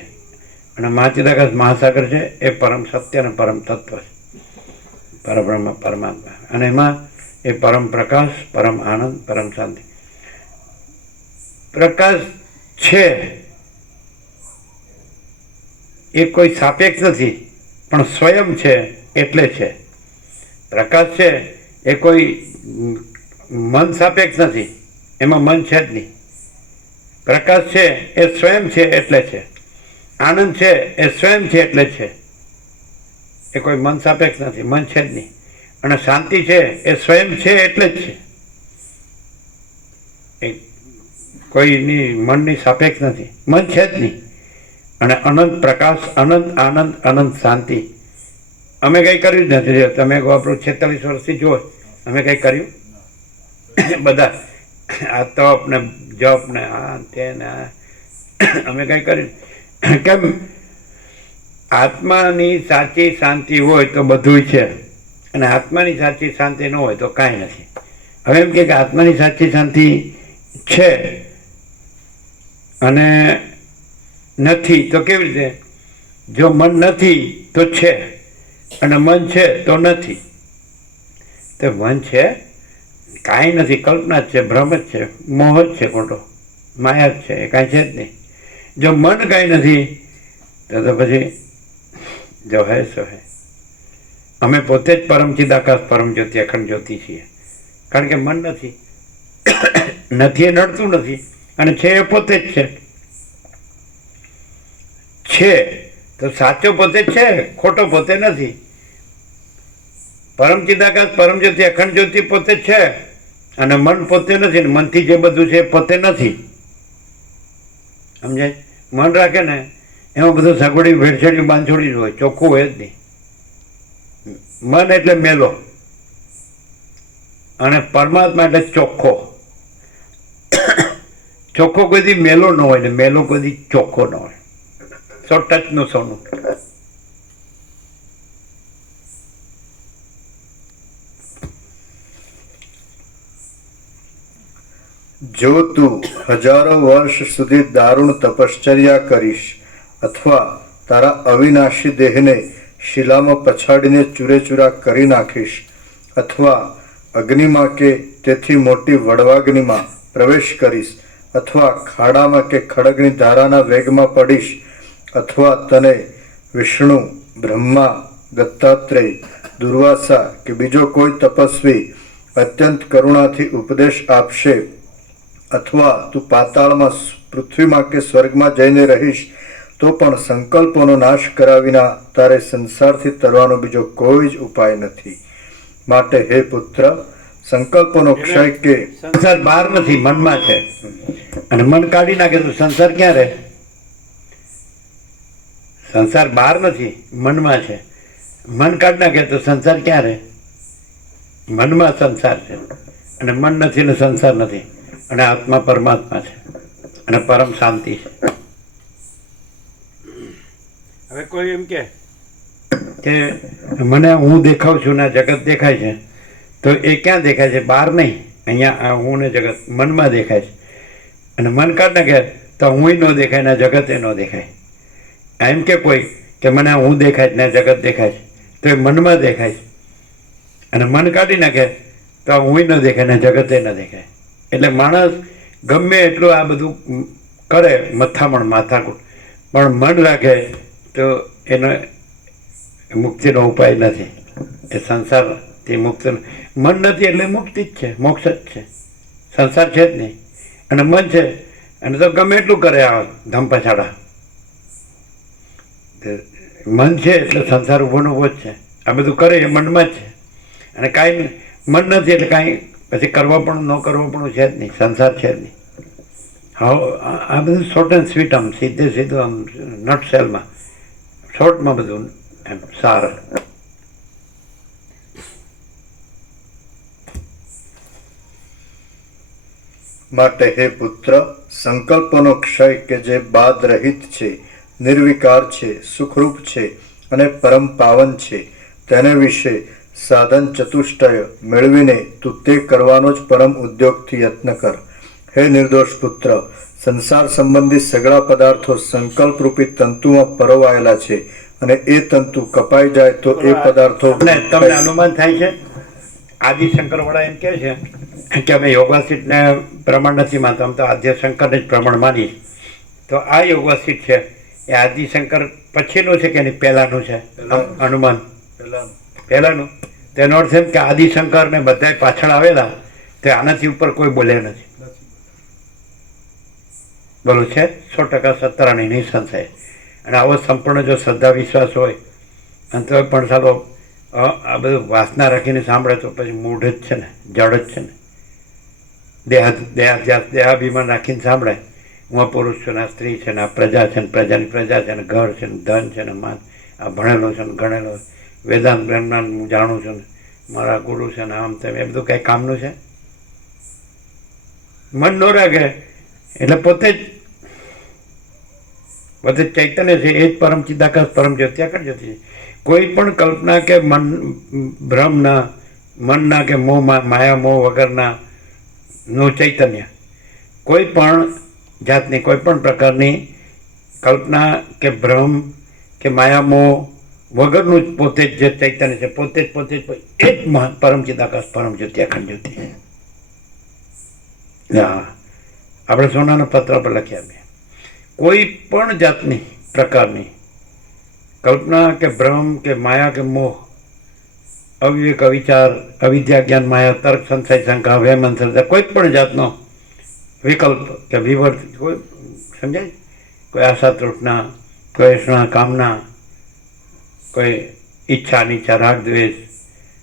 અને મહાચિદાકાશ મહાસાગર છે એ પરમ સત્ય અને પરમ તત્વ છે, પરબ્રહ્મ પરમાત્મા. અને એમાં એ પરમ પ્રકાશ, પરમ આનંદ, પરમ શાંતિ. પ્રકાશ છે એ કોઈ સાપેક્ષ નથી, પણ સ્વયં છે એટલે છે. પ્રકાશ છે એ કોઈ મન સાપેક્ષ નથી, એમાં મન છે જ નહીં. પ્રકાશ છે એ સ્વયં છે એટલે છે. આનંદ છે એ સ્વયં છે એટલે છે, એ કોઈ મન સાપેક્ષ નથી, મન છે જ નહીં. અને શાંતિ છે એ સ્વયં છે એટલે જ છે, એ કોઈની મનની સાપેક્ષ નથી, મન છે જ નહીં. અને અનંત પ્રકાશ, અનંત આનંદ, અનંત શાંતિ. અમે કંઈ કર્યું જ નથી. તમે આપણું 46 વર્ષથી જુઓ, અમે કંઈ કર્યું? બધા આ તપ ને જપ ને આ તે ને અમે કંઈ કર્યું? કેમ? આત્માની સાચી શાંતિ હોય તો બધું છે, અને આત્માની સાચી શાંતિ ન હોય તો કાંઈ નથી. હવે એમ કે આત્માની સાચી શાંતિ છે અને નથી તો કેવી રીતે? જો મન નથી તો છે, અને મન છે તો નથી. તો મન છે, કાંઈ નથી, કલ્પના જ છે, ભ્રમ જ છે, મોહ જ છે, ખોટો માયા જ છે, એ કાંઈ છે જ નહીં. જો મન કાંઈ નથી તો પછી જો હે સો હે. અમે પોતે જ પરમ ચિદાકાશ, પરમ જ્યોતિ, અખંડ જ્યોતિ છીએ. કારણ કે મન નથી નથી એ નડતું નથી, અને છે એ પોતે જ છે તો સાચો પોતે જ છે, ખોટો પોતે નથી. પરમ ચિદાકાશ પરમ જ્યોતિ અખંડ જ્યોતિ પોતે જ છે, અને મન પોતે નથી, ને મનથી જે બધું છે એ પોતે નથી. સમજાય? મન રાખે ને એમાં બધું સગવડી ભેળસેળ્યું બાંધછોડી જ હોય, ચોખ્ખું હોય જ નહીં. મન એટલે મેલો, અને પરમાત્મા એટલે ચોખ્ખો. ચોખ્ખો કોઈ દી મેલો ન હોય, ને મેલો કોઈ દી ચોખ્ખો ન હોય. સો ટચનું સોનું. જો તું હજારો વર્ષ સુધી દારૂણ તપશ્ચર્યા કરીશ, અથવા તારા અવિનાશી દેહને શિલામાં પછાડીને ચૂરેચૂરા કરી નાખીશ, અથવા અગ્નિમાં કે તેથી મોટી વડવાગ્નિમાં પ્રવેશ કરીશ, અથવા ખાડામાં કે ખડગની ધારાના વેગમાં પડીશ, અથવા તને વિષ્ણુ, બ્રહ્મા, દત્તાત્રેય, દુર્વાસા કે બીજો કોઈ તપસ્વી અત્યંત કરુણાથી ઉપદેશ આપશે, અથવા તું પાતાળમાં, પૃથ્વીમાં કે સ્વર્ગમાં જઈને રહીશ, તો પણ સંકલ્પોનો નાશ કરાવીના તારે સંસારથી તરવાનો બીજો કોઈ જ ઉપાય નથી. માટે હે પુત્ર, સંકલ્પોનો ક્ષય કે સંસાર બહાર નથી, મનમાં છે. અને મન કાઢી નાખે તો સંસાર ક્યાં રહે? સંસાર બહાર નથી, મનમાં છે. મન કાઢી નાખે તો સંસાર ક્યાં રહે? મનમાં સંસાર છે, અને મન નથી ને સંસાર નથી, અને આત્મા પરમાત્મા છે, અને પરમ શાંતિ છે. હવે કોઈ એમ કે મને હું દેખાઉં છું ને જગત દેખાય છે, તો એ ક્યાં દેખાય છે? બહાર નહીં, અહીંયા હું ને જગત મનમાં દેખાય છે. અને મન કાઢ નાખે તો હું ન દેખાય ને જગત એ ન દેખાય. એમ કે કોઈ કે મને હું દેખાય ને જગત દેખાય છે, તો એ મનમાં દેખાય છે. અને મન કાઢી નાખે તો હું ન દેખાય ને જગત એ ન દેખાય. એટલે માણસ ગમે એટલું આ બધું કરે, માથાકૂટ, પણ મન રાખે તો એનો મુક્તિનો ઉપાય નથી. એ સંસારથી મુક્ત મન નથી એટલે મુક્તિ જ છે, મોક્ષ જ છે. સંસાર છે જ નહીં, અને મન છે, અને તો ગમે એટલું કરે આ ધમપછાડા. મન છે એટલે સંસાર ઊભો ને ઊભો જ છે. આ બધું કરે એ મનમાં જ છે, અને કાંઈ મન નથી એટલે કાંઈ પછી કરવા પણ ન કરવા પણ છે જ નહીં, સંસાર છે જ નહીં. હા, આ બધું શોર્ટ એન્ડ સ્વીટ, આમ સીધું આમ નટ સેલમાં શોર્ટમાં બધું એમ સાર. માટે હે પુત્ર, સંકલ્પોનો ક્ષય કે જે બાદ રહિત છે, નિર્વિકાર છે, સુખરૂપ છે અને પરમ પાવન છે, તેને વિશે સાધન ચતુષ્ટય મેળવીને તું તે કરવાનો જ પરમ ઉદ્યોગથી યત્ન કર. હે નિર્દોષ પુત્ર, સંસાર સંબંધી સગળા પદાર્થો સંકલ્પરૂપી તંતુમાં પરોવાયેલા છે, અને એ તંતુ કપાઈ જાય તો એ પદાર્થો તમને અનુમાન થાય છે. આદિશંકર વાળા એમ કહે છે કે અમે યોગાસીટને પ્રમાણ નથી માનતા, આમ તો આદ્યશંકરને જ પ્રમાણ માનીશ. તો આ યોગાસીટ છે એ આદિશંકર પછીનું છે કે એની પહેલાનું છે? અનુમાન પહેલાનું. તેનો અર્થ એમ કે આદિશંકર ને બધા પાછળ આવેલા તે આનાથી ઉપર કોઈ બોલ્યા નથી. બોલું છે 100% સત્તરાની નિસંશય. અને આવો સંપૂર્ણ જો શ્રદ્ધા વિશ્વાસ હોય, અને તો પણ સાલો આ બધું વાસના રાખીને સાંભળે તો પછી મૂઢ જ છે ને, જડ જ છે ને. દેહાભિમાન રાખીને સાંભળે, હું આ પુરુષ છું ને, આ સ્ત્રી છે ને, આ પ્રજા છે ને, પ્રજાની પ્રજા છે ને, ઘર છે ને, ધન છે ને, માન, આ ભણેલો છે ને, ગણેલો, વેદાંત જ્ઞાન હું જાણું છું ને, મારા ગુરુ છે ને, આમ તેમ, એ બધું કંઈ કામનું છે? મન ન રાખે એટલે પોતે જ ચૈતન્ય છે, એ જ પરમ ચિદાકાશ પરમ જ્યોતિ અખંડ જ્યોતિ છે. કોઈ પણ કલ્પના કે મન ભ્રમના, મનના કે મોહ, માયા મોહ વગરના નું ચૈતન્ય, કોઈ પણ જાતની કોઈ પણ પ્રકારની કલ્પના કે ભ્રમ કે માયા મોહ વગરનું જ પોતે જ જે ચૈતન્ય છે, પોતે જ એ જ પરમ ચિદાકાશ પરમ જ્યોતિ અખંડ જ્યોતિ છે. હા, આપણે સોનાના પત્ર પર લખ્યા બે. કોઈ પણ જાતની પ્રકારની કલ્પના કે ભ્રમ કે માયા કે મોહ અવિવેક, અવિચાર, અવિદ્યા, જ્ઞાન, માયા, તર્ક, સંશય, શંકા, વહેમ, અંધશ્રદ્ધા, કોઈ પણ જાતનો વિકલ્પ કે વિવર્ત, કોઈ સમજાય, કોઈ આશા, તૃષ્ણા, કોઈ કામના, કોઈ ઈચ્છા, અનિચ્છા, રાગ, દ્વેષ,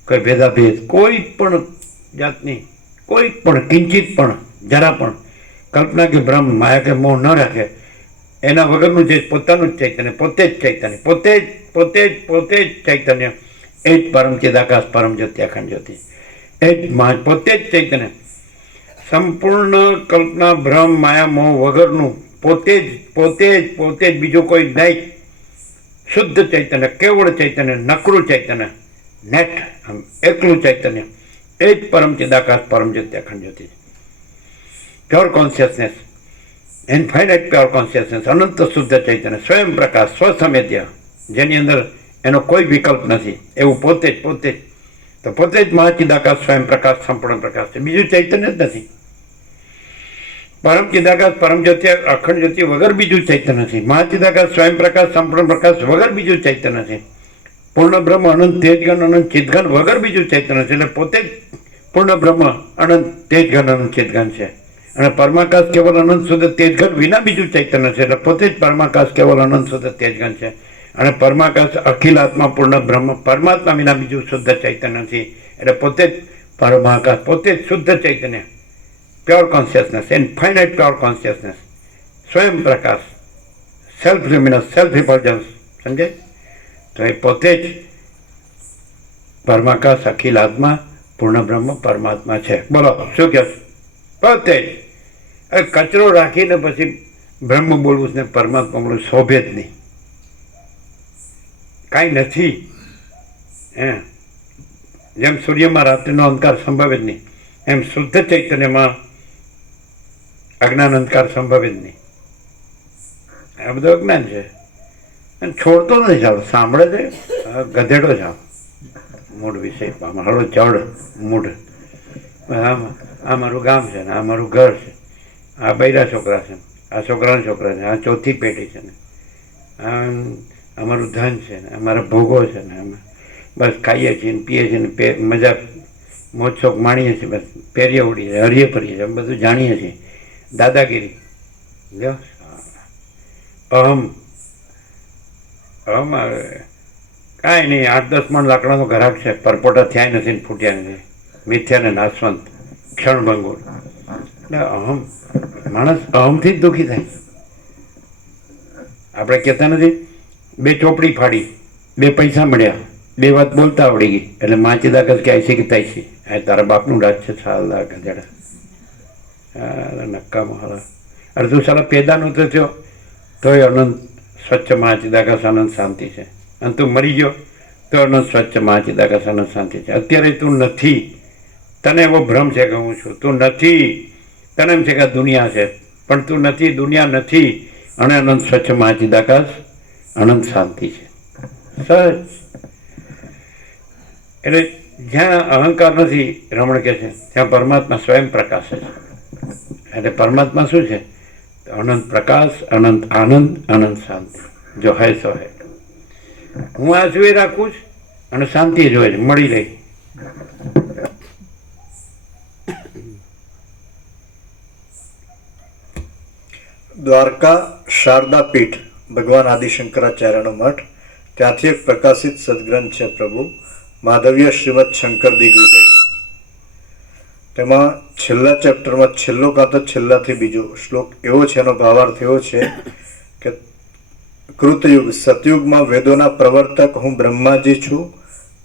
કોઈ ભેદાભેદ, કોઈ પણ જાતની કોઈ પણ કિંચિત પણ જરા પણ કલ્પના કે ભ્રમ, માયા કે મોહ ન રાખે, એના વગરનું જે પોતાનું જ ચૈતન્ય, પોતે જ ચૈતન્ય, પોતે જ ચૈતન્ય, એ જ પરમ ચિદાકાશ, પરમ જ્યોતિ, અખંડ જ્યોતિ, એ જ પોતે જ ચૈતન્ય, સંપૂર્ણ કલ્પના, ભ્રમ, માયા, મોહ વગરનું પોતે જ બીજું કોઈ નહીં, શુદ્ધ ચૈતન્ય, કેવળ ચૈતન્ય, નકરું ચૈતન્ય, નેટ એકલું ચૈતન્ય, એ જ પરમ ચિદાકાશ, પરમ જ્યોતિ, અખંડ જ્યોતિ, pure consciousness, infinite pure consciousness, અનંત શુદ્ધ ચૈતન્ય, સ્વયં પ્રકાશ, સ્વસમેધ્ય, જેની અંદર એનો કોઈ વિકલ્પ નથી, એવું પોતે જ તો પોતે જ મહાચિદાકાશ, સ્વયં પ્રકાશ, સંપૂર્ણ પ્રકાશ છે, બીજું ચૈતન્ય જ નથી. પરમ ચિદાકાશ, પરમ જ્યોતિ, અખંડ જ્યોતિ વગર બીજું ચૈતન્ય નથી. મહાચિદાકાશ, સ્વયં પ્રકાશ, સંપૂર્ણ પ્રકાશ વગર બીજું ચૈતન્ય નથી. પૂર્ણ બ્રહ્મ, અનંત તેજઘન, અનંત ચિદઘન વગર બીજું ચૈતન્ય છે. એટલે પોતે જ પૂર્ણ બ્રહ્મ, અનંત તેજઘન, અનંત ચિદઘન છે. અને પરમાકાશ કેવલ અનંત શુદ્ધ તેજઘન વિના બીજું ચૈતન્ય છે. એટલે પોતે જ પરમાકાશ કેવલ અનંત શુદ્ધ તેજઘન છે. અને પરમાકાશ અખિલ આત્મા, પૂર્ણ બ્રહ્મ, પરમાત્મા વિના બીજું શુદ્ધ ચૈતન્ય નથી. એટલે પોતે જ પરમાકાશ, પોતે જ શુદ્ધ ચૈતન્ય, pure consciousness, infinite pure consciousness, સ્વયં પ્રકાશ, સેલ્ફ લ્યુમિનસ, સેલ્ફ ઇફલ્જન્સ, સમજે? તો એ પોતે જ પરમાકાશ, અખિલ આત્મા, પૂર્ણ બ્રહ્મ, પરમાત્મા છે. બોલો શું કહે? પોતે જ કચરો રાખીને પછી બ્રહ્મ બોલવું ને પરમાત્મા બોલવું શોભે જ નહીં, કાંઈ નથી. જેમ સૂર્યમાં રાત્રિનો અંધકાર સંભવે જ નહીં, એમ શુદ્ધ ચૈતન્યમાં અજ્ઞાન અંધકાર સંભવે જ નહીં. આ બધું અજ્ઞાન છે. અને છોડતો નથી, સાવ સાંભળે છે, ગધેડો છે, મૂળ વિષય હળો જડ મૂળ. આ મારું ગામ છે ને આ મારું ઘર છે, આ બૈરા છોકરા છે, આ છોકરાના છોકરા છે, આ ચોથી પેઢી છે ને આ અમારું ધન છે ને અમારા ભોગો છે ને અમે બસ ખાઈએ છીએ ને પીએ છીએ ને મજા મોજ શોખ માણીએ છીએ, બસ પહેરીએ ઉડીએ હરીએ ફરીએ છીએ, અમે બધું જાણીએ છીએ. દાદાગીરી, જો અહમ કાંઈ નહીં. 8-10 મણ લાકડાનો ઘરાક છે, પરપોટા થયા નથી ને ફૂટ્યા નથી, મિથ્યા ને નાશવંત, ક્ષણભંગુર. એટલે અહમ, માણસ અહમથી જ દુઃખી થાય. આપણે કહેતા નથી 2 ચોપડી ફાડી, 2 પૈસા મળ્યા, 2 વાત બોલતા આવડી ગઈ એટલે માચી દાખલ કે આઈસી કે તાઈસી, આ તારા બાપનું રાજ છે, સાલા ગધેડા, નક્કામાં હાલા. અરે તું સાલા પેદા નહોતો થયો તોય અનંત સ્વચ્છ મહાચિદાકાશ આનંદ શાંતિ છે. અને તું મરી ગયો તો અનંત સ્વચ્છ મહાચિદાકાશ આનંદ શાંતિ છે. અત્યારે તું નથી, તને એવો ભ્રમ છે કે હું છું, તું નથી. તને એમ છે કે દુનિયા છે, પણ તું નથી, દુનિયા નથી. અને અનંત સ્વચ્છ મહાચિદાકાશ અનંત શાંતિ છે, સહજ. એટલે જ્યાં અહંકાર નથી, રમણ કહે છે, ત્યાં પરમાત્મા સ્વયં પ્રકાશ છે. એટલે પરમાત્મા શું છે? અનંત પ્રકાશ, અનંત આનંદ, અનંત શાંતિ. જો હે સો હે. હું આ જોઈ રાખું છું અને શાંતિ જોઈએ છે, મળી રહી. દ્વારકા શારદા પીઠ, ભગવાન આદિશંકરાચાર્યનો મઠ, ત્યાંથી એક પ્રકાશિત સદગ્રંથ છે પ્રભુ માધવ્ય શ્રીમદ શંકર દિગ્વિજય. તેમાં છેલ્લા ચેપ્ટરમાં છેલ્લો કાં તો છેલ્લાથી બીજો શ્લોક એવો છે, એનો ભાવાર્થ એવો છે કે કૃતયુગ સતયુગમાં વેદોના પ્રવર્તક હું બ્રહ્માજી છું,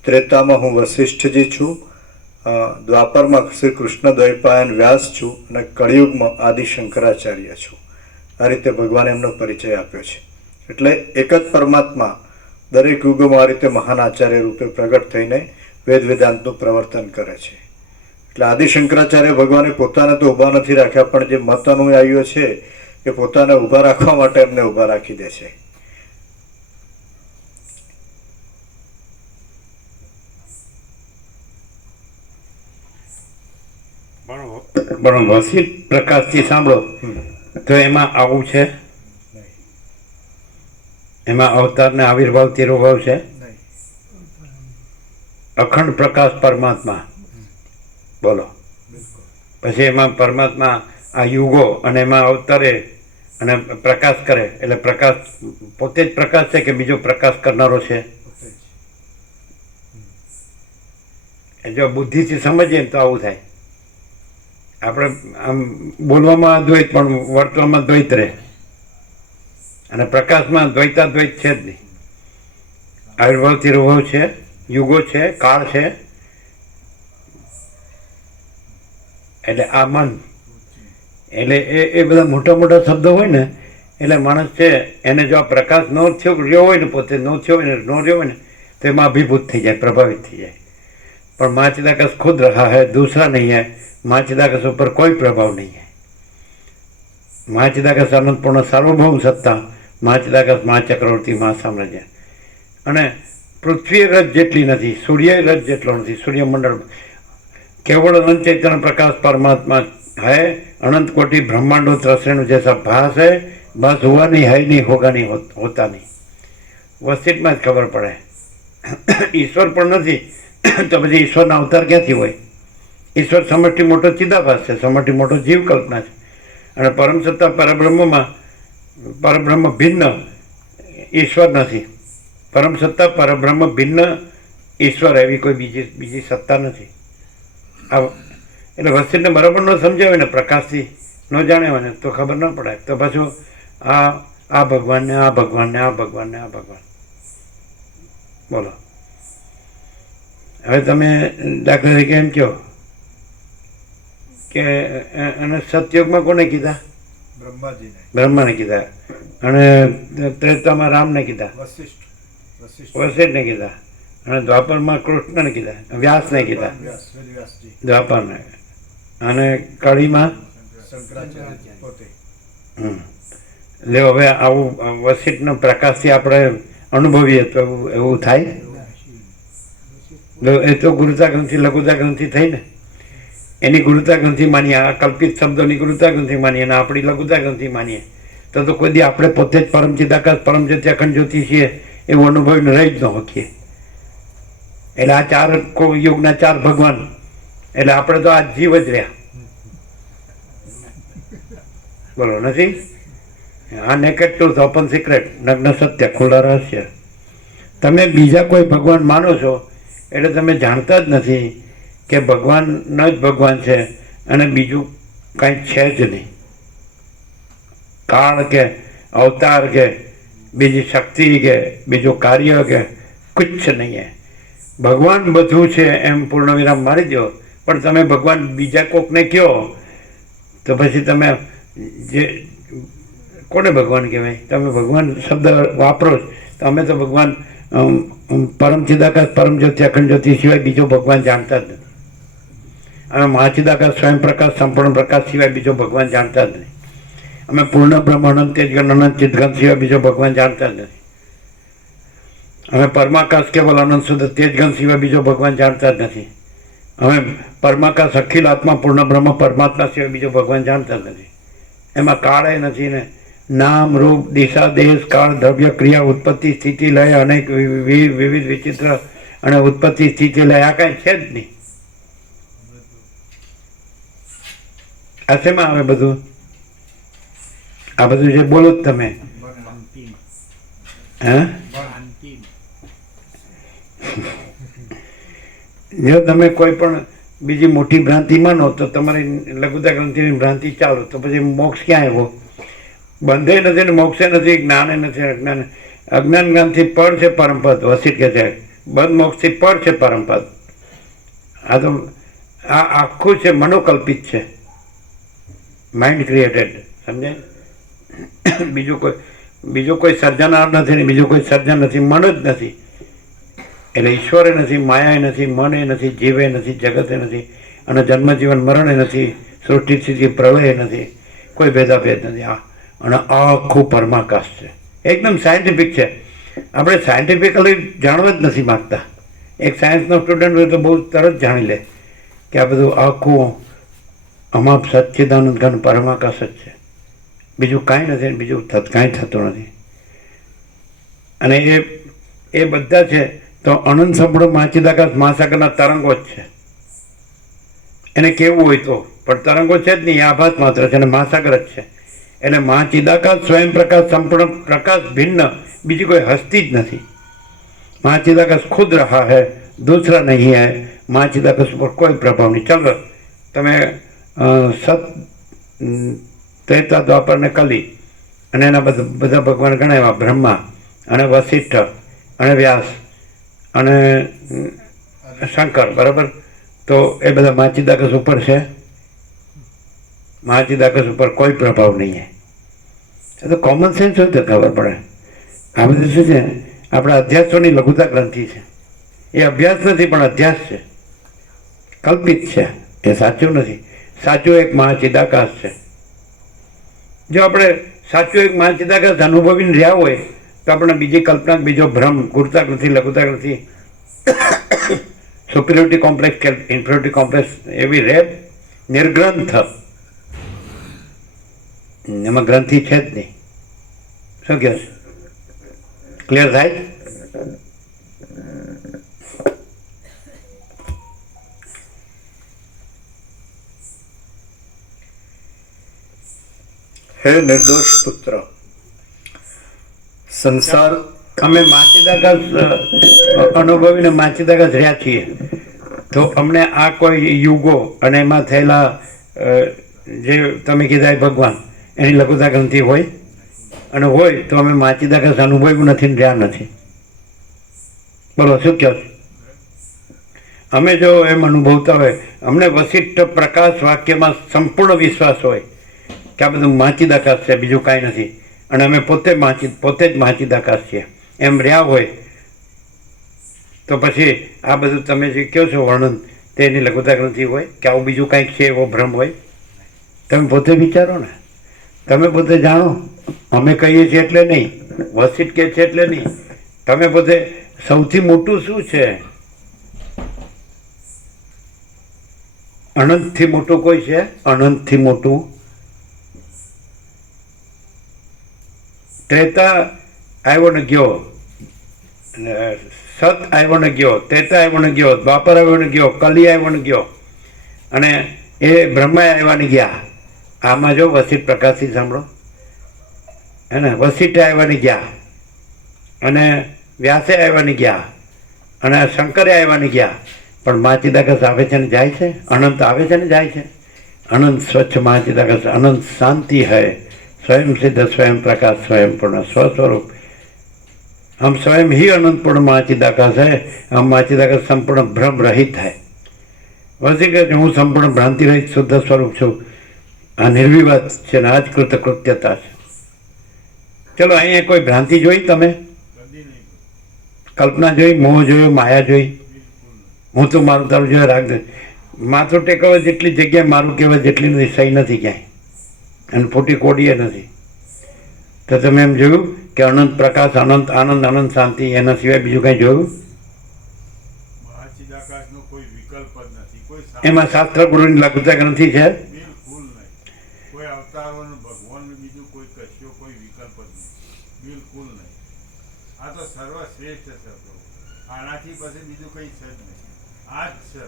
ત્રેતામાં હું વશિષ્ઠજી છું, દ્વાપરમાં શ્રી કૃષ્ણ દ્વૈપાયન વ્યાસ છું અને કળિયુગમાં આદિ શંકરાચાર્ય છું. આ રીતે ભગવાને એમનો પરિચય આપ્યો છે. એટલે એક જ પરમાત્મા દરેક યુગોમાં આ રીતે મહાન આચાર્ય રૂપે પ્રગટ થઈને વેદ વેદાંતનું પ્રવર્તન કરે છે. એટલે આદિ શંકરાચાર્ય ભગવાને પોતાને તો ઊભા નથી રાખ્યા, પણ જે મત અનુયાયીઓ છે એ પોતાને ઊભા રાખવા માટે એમને ઊભા રાખી દે છે. પણ વસિત પ્રકાશથી સાંભળો તો એમાં આવું છે, એમાં અવતાર ને આવિર્ભાવ તિરોભાવ છે. અખંડ પ્રકાશ પરમાત્મા, બોલો. પછી એમાં પરમાત્મા આ યુગો અને એમાં અવતરે અને પ્રકાશ કરે, એટલે પ્રકાશ પોતે જ પ્રકાશ છે કે બીજો પ્રકાશ કરનારો છે? જો બુદ્ધિથી સમજીએ તો આવું થાય. આપણે આમ બોલવામાં અદ્વૈત પણ વર્તવામાં દ્વૈત રહે, અને પ્રકાશમાં દ્વૈતાદ્વૈત છે જ નહીં. આવિર્ભાવથી રૂભાવ છે, યુગો છે, કાળ છે. એટલે આ મન, એટલે એ બધા મોટા મોટા શબ્દો હોય ને, એટલે માણસ છે એને જો આ પ્રકાશ ન થયો રહ્યો હોય ને, પોતે ન થયો હોય ને, ન રહ્યો હોય ને, તો એમાં અભિભૂત થઈ જાય, પ્રભાવિત થઈ જાય. पर माँ चिदाकस खुद रहा है, दूसरा नहीं है. माँ चिदाकस ऊपर कोई प्रभाव नहीं है. माँ चिदाकस अनंतपूर्ण सार्वभौम सत्ता, माँ चिदाकस माँ चक्रवर्ती माँ साम्राज्य. અને પૃથ્વી રજ જેટલી નથી, સૂર્ય રજ જેટલો નથી. સૂર્યમંડળ केवल अनंत चैतन्य प्रकाश परमात्मा है. अनंत कोटि ब्रह्मांडों त्रसरेणु जैसा भास है, बस हुआ नहीं, है नहीं, होगा नहीं, होता नहीं. वस्तित में खबर पड़े ईश्वर पर नहीं तो પછી ઈશ્વરના અવતાર ક્યાંથી હોય? ઈશ્વર સમષ્ટિ મોટો ચિદાભાસ છે, સમષ્ટિ મોટો જીવ કલ્પના છે. અને પરમ સત્તા પરબ્રહ્મમાં પરબ્રહ્મ ભિન્ન ઈશ્વર નથી. પરમ સત્તા પરબ્રહ્મ ભિન્ન ઈશ્વર એવી કોઈ બીજી સત્તા નથી. આ એટલે વસ્તીને બરાબર ન સમજાવે ને, પ્રકાશથી ન જાણે હોય ને તો ખબર ન પડે. તો પાછું આ ભગવાનને આ ભગવાનને આ ભગવાનને આ ભગવાન, બોલો. હવે તમે દાખલા તરીકે એમ કહો કે અને સતયુગમાં કોને કીધા? બ્રહ્માને કીધા. અને ત્રેતામાં રામને કીધા, વશિષ્ઠને કીધા. અને દ્વાપરમાં કૃષ્ણને કીધા, વ્યાસને કીધા, દ્વાપરને. અને કળીમાં લે. હવે આવું વશિષ્ઠના પ્રકાશથી આપણે અનુભવીએ તો એવું થાય? એ તો ગુરુતા ગ્રંથિ લઘુતા ગ્રંથિ થઈ ને, એની ગુરુતા ગ્રંથિ માનીએ, આ કલ્પિત શબ્દોની ગુરુતા ગ્રંથિ માનીએ અને આપણી લઘુતા ગ્રંથિ માનીએ તો કોઈ દી આપણે પોતે જ પરમ ચિદાકાશ પરમ જ્યોતિ અખંડ જ્યોતિ છીએ એવું અનુભવીને રહી જ ન શકીએ. એટલે આ ચાર યુગના ચાર ભગવાન, એટલે આપણે તો આ જીવ જ રહ્યા, બોલો. નથી આ નેકેડ ટ્રુથ, ઓપન સિક્રેટ, નગ્ન સત્ય, ખુલ્લા રહસ્ય. તમે બીજા કોઈ ભગવાન માનો છો એટલે તમે જાણતા જ નથી કે ભગવાન ન જ ભગવાન છે અને બીજું કાંઈ છે જ નહીં. કાળ કે અવતાર કે બીજી શક્તિ કે બીજું કાર્ય કે કુછ નહીં હે. ભગવાન બધું છે એમ પૂર્ણ વિરામ મારી દો. પણ તમે ભગવાન બીજા કોકને કહો તો પછી તમે જે કોને ભગવાન કહેવાય? તમે ભગવાન શબ્દ વાપરો છો તો અમે તો ભગવાન પરમ ચિદાકાશ પરમ જ્યોતિ અખંડ જ્યોતિ સિવાય બીજો ભગવાન જાણતા જ નથી. અમે મહાચિદાકાશ સ્વયં પ્રકાશ સંપૂર્ણ પ્રકાશ સિવાય બીજો ભગવાન જાણતા જ નહીં. અમે પૂર્ણ બ્રહ્મ અનંત તેજગન અનંત ચિદગન સિવાય બીજો ભગવાન જાણતા જ નથી. અમે પરમાકાશ કેવલ અનંત શુદ્ધ તેજગન સિવાય બીજો ભગવાન જાણતા જ નથી. અમે પરમાકાશ અખિલ આત્મા પૂર્ણ બ્રહ્મ પરમાત્મા સિવાય બીજો ભગવાન જાણતા જ નથી. એમાં કાળે નથી ને નામ રૂપ દિશા દેશ કાળ દ્રવ્ય ક્રિયા ઉત્પત્તિ સ્થિતિ લય અનેક વિવિધ વિચિત્ર અને ઉત્પત્તિ સ્થિતિ લય આ કાંઈ છે જ નહીં. આ શેમાં આવે બધું? આ બધું જે બોલો જ તમે, હે? જો તમે કોઈ પણ બીજી મોટી ભ્રાંતિ માનો તો તમારી લઘુતા ગ્રંથિની ભ્રાંતિ ચાલો તો પછી મોક્ષ ક્યાં આવ્યો? બંધે નથી ને મોક્ષે નથી, જ્ઞાને નથી અજ્ઞાન. અજ્ઞાન જ્ઞાનથી પર છે પરમપદ, વસિત કે છે. બંધ મોક્ષથી પર છે પરમપદ. આ તો આ આખું છે મનોકલ્પિત છે, માઇન્ડ ક્રિએટેડ, સમજે? બીજો કોઈ સર્જનાર નથી ને બીજું કોઈ સર્જન નથી, મન જ નથી. એટલે ઈશ્વરે નથી, માયાએ નથી, મને નથી, જીવે નથી, જગતે નથી, અને જન્મ જીવન મરણે નથી, સૃષ્ટિ સ્થિતિ પ્રલય નથી, કોઈ ભેદાભેદ નથી. અને આખું પરમાકાશ છે, એકદમ સાયન્ટિફિક છે. આપણે સાયન્ટિફિકલી જાણવા જ નથી માગતા. એક સાયન્સનો સ્ટુડન્ટ હોય તો બહુ તરત જાણી લે કે આ બધું આખું અમાપ સચ્ચિદાનંદ ઘન પરમાકાશ જ છે, બીજું કાંઈ નથી, બીજું કાંઈ થતું નથી. અને એ બધા છે તો તો અનંત સંપૂર્ણ મહાચિદાકાશ મહાસાગરના તરંગો જ છે. એને કેવું હોય તો પણ તરંગો છે જ નહીં, આભાસ માત્ર છે અને મહાસાગર જ છે. એટલે મહાચિદાકાશ સ્વયં પ્રકાશ સંપૂર્ણ પ્રકાશ ભિન્ન બીજી કોઈ હસ્તી જ નથી. મહાચિદાકાશ ખુદ રહા है, दूसरा नहीं है. મહાચિદાકાશ ઉપર કોઈ પ્રભાવ નહીં. ચલો તમે સત ત્રેતા દ્વાપર ને કલી અને એના બધા ભગવાન ગણાવ્યા, બ્રહ્મા અને વશિષ્ઠ અને વ્યાસ અને શંકર, બરાબર. તો એ બધા મહાચિદાકાશ ઉપર છે. મહાચિદાકાશ ઉપર કોઈ પ્રભાવ નહીં છે. એ તો કોમન સેન્સ હોય તો ખબર પડે. આ બધું શું છે, આપણા અધ્યાસોની લઘુતા ગ્રંથિ છે. એ અભ્યાસ નથી પણ અધ્યાસ છે, કલ્પિત છે, એ સાચું નથી. સાચું એક મહાચિદાકાશ છે. જો આપણે સાચું એક મહાચિદાકાશ અનુભવીને રહ્યા હોય તો આપણે બીજી કલ્પના, બીજો ભ્રમ, ગુરતા ગ્રંથિ, લઘુતા ગ્રંથિ, સુપિરિયોરિટી કોમ્પ્લેક્સ કે ઇન્ફિરિયોરિટી કોમ્પ્લેક્સ એવી રહે નિર્ગ્રંથ. એમાં ગ્રંથિ છે જ નહીં. શું કહે છે? ક્લિયર થાય? હે નિર્દોષ પુત્ર, સંસાર અમે મહાચિદાકાશ અનુભવીને મહાચિદાકાશ રહ્યા છીએ તો અમને આ કોઈ યુગો અને એમાં થયેલા જે તમે કીધા એ ભગવાન એની લઘુતા ગ્રંથિ હોય અને હોય તો અમે મહાચિદાકાશ અનુભવ્યું નથી ને રહ્યા નથી. બોલો શું કહો છો? અમે જો એમ અનુભવતા હોય, અમને વશિષ્ઠ પ્રકાશ વાક્યમાં સંપૂર્ણ વિશ્વાસ હોય કે આ બધું મહાચિદાકાશ છે, બીજું કાંઈ નથી, અને અમે પોતે જ મહાચિદાકાશ છીએ એમ રહ્યા હોય તો પછી આ બધું તમે જે કહો છો વર્ણન તે એની લઘુતા ગ્રંથિ હોય કે આવું બીજું કાંઈક છે એવો ભ્રમ હોય. તમે પોતે વિચારો ને, તમે પોતે જાણો. અમે કહીએ છીએ એટલે નહીં, વશિષ્ઠ કહે છે એટલે નહીં. તમે પોતે સૌથી મોટું શું છે? અનંતથી મોટું કોઈ છે? અનંતથી મોટું ત્રેતા આવ્યો ને ગયો, સત આવ્યો ને ગયો, ત્રેતા આવ્યો ને ગયો, દ્વાપર આવ્યો ને ગયો, કલી આવ્યો ને ગયો, અને એ બ્રહ્મા આવ્યા ને ગયા. આમાં જો વશિષ્ઠ પ્રકાશથી સાંભળો, હે ને, વશિષ્ઠ આવ્યા ને ગયા, અને વ્યાસે આવ્યા ને ગયા, અને શંકરે આવ્યા ને ગયા. પણ મહાચિદાકાશ આવે છે ને જાય છે, અનંત આવે છે ને જાય છે. અનંત સ્વચ્છ મહાચિદાકાશ, અનંત શાંતિ है, स्वयं सिद्ध, स्वयं प्रकाश, स्वयं पूर्ण, स्वस्वरूप. हम स्वयं ही अनंत पूर्ण महाचिदाकाश है. हम महाचिदाकाश संपूर्ण भ्रम रहित है. वैसे कि હું સંપૂર્ણ ભ્રાંતિ રહિત શુદ્ધ સ્વરૂપ છું. આ નિર્વિવાદ છે ને આ જ કૃતકૃત્યતા છે. ચલો અહીંયા કોઈ ભ્રાંતિ જોઈ તમે? કલ્પના જોઈ, મોહ જોયો, માયા જોઈ? હું તો મારું તારું જોયા રાગ માથું ટેકવા જેટલી જગ્યાએ મારું કહેવાય જેટલી નથી, સહી નથી ક્યાંય, અને ફોટી કોડીએ નથી. તો તમે એમ જોયું કે અનંત પ્રકાશ, અનંત આનંદ, અનંત શાંતિ, એના સિવાય બીજું કંઈ જોયું? મહાચિદાકાશનો કોઈ વિકલ્પ જ નથી. કોઈ એમાં શાસ્ત્ર ગુરુની લઘુતા ગ્રંથિ છે? બિલકુલ નહીં. કોઈ અવતારોનો ભગવાનનું બીજું કોઈ કશ્યો કોઈ વિકલ્પ જ નહીં. બિલકુલ નહીં. આ તો સર્વશ્રેષ્ઠ છે. આનાથી પછી બીજું કંઈ છે જ નહીં. આ જ છે.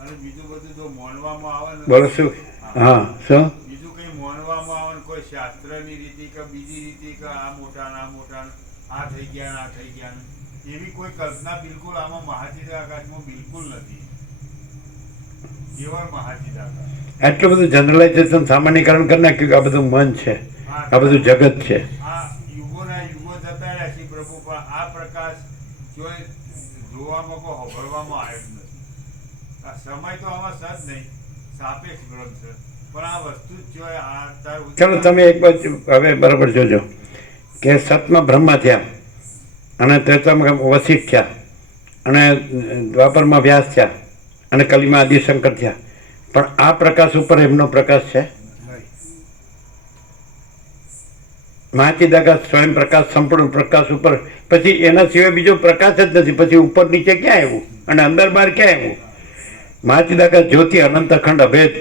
અને બીજું બધું જો માનવામાં આવે ને, બોલો શું? હા, શું બીજું કંઈ માનવામાં આવે ને, કોઈ શાસ્ત્રની રીતિ કે બીજી રીતિ કે આ મોટા આ મોટા, આ થઈ ગયા ને આ થઈ ગયા ને, એવી કોઈ કલ્પના બિલકુલ આમાં મહાચિદાકાશમાં બિલકુલ નથી. કેવળ મહાચિદાકાશ. એટલું બધું જનરલાઇઝેશન, સામાન્યકરણ કરી નાખ્યું કે આ બધું મન છે, આ બધું જગત છે. આ યુગોના યુગો જતા રહ્યા છે પ્રભુ, પણ આ પ્રકાશ જોઈ જોવામાં કોઈ હોભળવામાં આવ્યો જ નથી. આ સમય તો આમાં સજ નહીં, સાપેક્ષ બ્રહ્મ છે, પણ આ વસ્તુ જ જોઈ આ ચલો તમે એક બાજુ હવે બરાબર જોજો કે સતમાં બ્રહ્મા થયા, અને ત્રેતામાં વશિષ્ઠ થયા, અને દ્વાપરમાં વ્યાસ થયા, અને કલીમાં આદિશંકર થયા. પણ આ પ્રકાશ ઉપર એમનો પ્રકાશ છે? મહાચિદાકાશ સ્વયં પ્રકાશ, સંપૂર્ણ પ્રકાશ ઉપર પછી એના સિવાય બીજો પ્રકાશ જ નથી. પછી ઉપર નીચે ક્યાં આવ્યું અને અંદર બહાર ક્યાં આવ્યું? મહાચિદાકાશ જ્યોતિ, અનંત અખંડ અભેદ.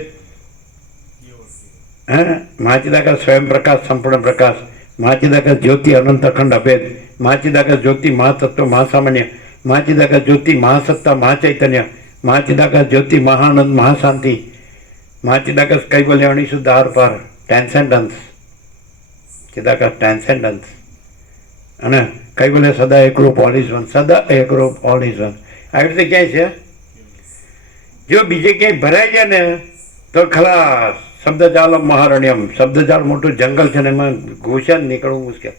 હે, મહાચિદાકાશ સ્વયં પ્રકાશ, સંપૂર્ણ પ્રકાશ, મહાચિદાકાશ જ્યોતિ, અનંત અખંડ અભેદ, મહાચિદાકાશ જ્યોતિ, મહાતત્વ, મહાસામાન્ય, મહાચિદાકાશ જ્યોતિ મહાસત્તા મહાચૈતન્ય મહાચિદાકાશ જ્યોતિ મહાનંદ મહાશાંતિ મહાચિદાકાશ કૈવલ્યાણી શુદ્ધ આર પાર ટ્રાન્સેન્ડન્સ ચિદાકાશ ટ્રાન્સેન્ડન્સ અને કૈવલ્ય સદા એકરૂપ ઓલ ઇઝ વન સદા એકરૂપ ઓલ ઇઝ વન આવી રીતે ક્યાંય છે જો બીજે ક્યાંય ભરાઈ જાય ને તો ખલાસ શબ્દજાલમ મહારણ્યમ શબ્દજાળ મોટું જંગલ છે ને એમાં ઘૂસ્યા નીકળવું મુશ્કેલ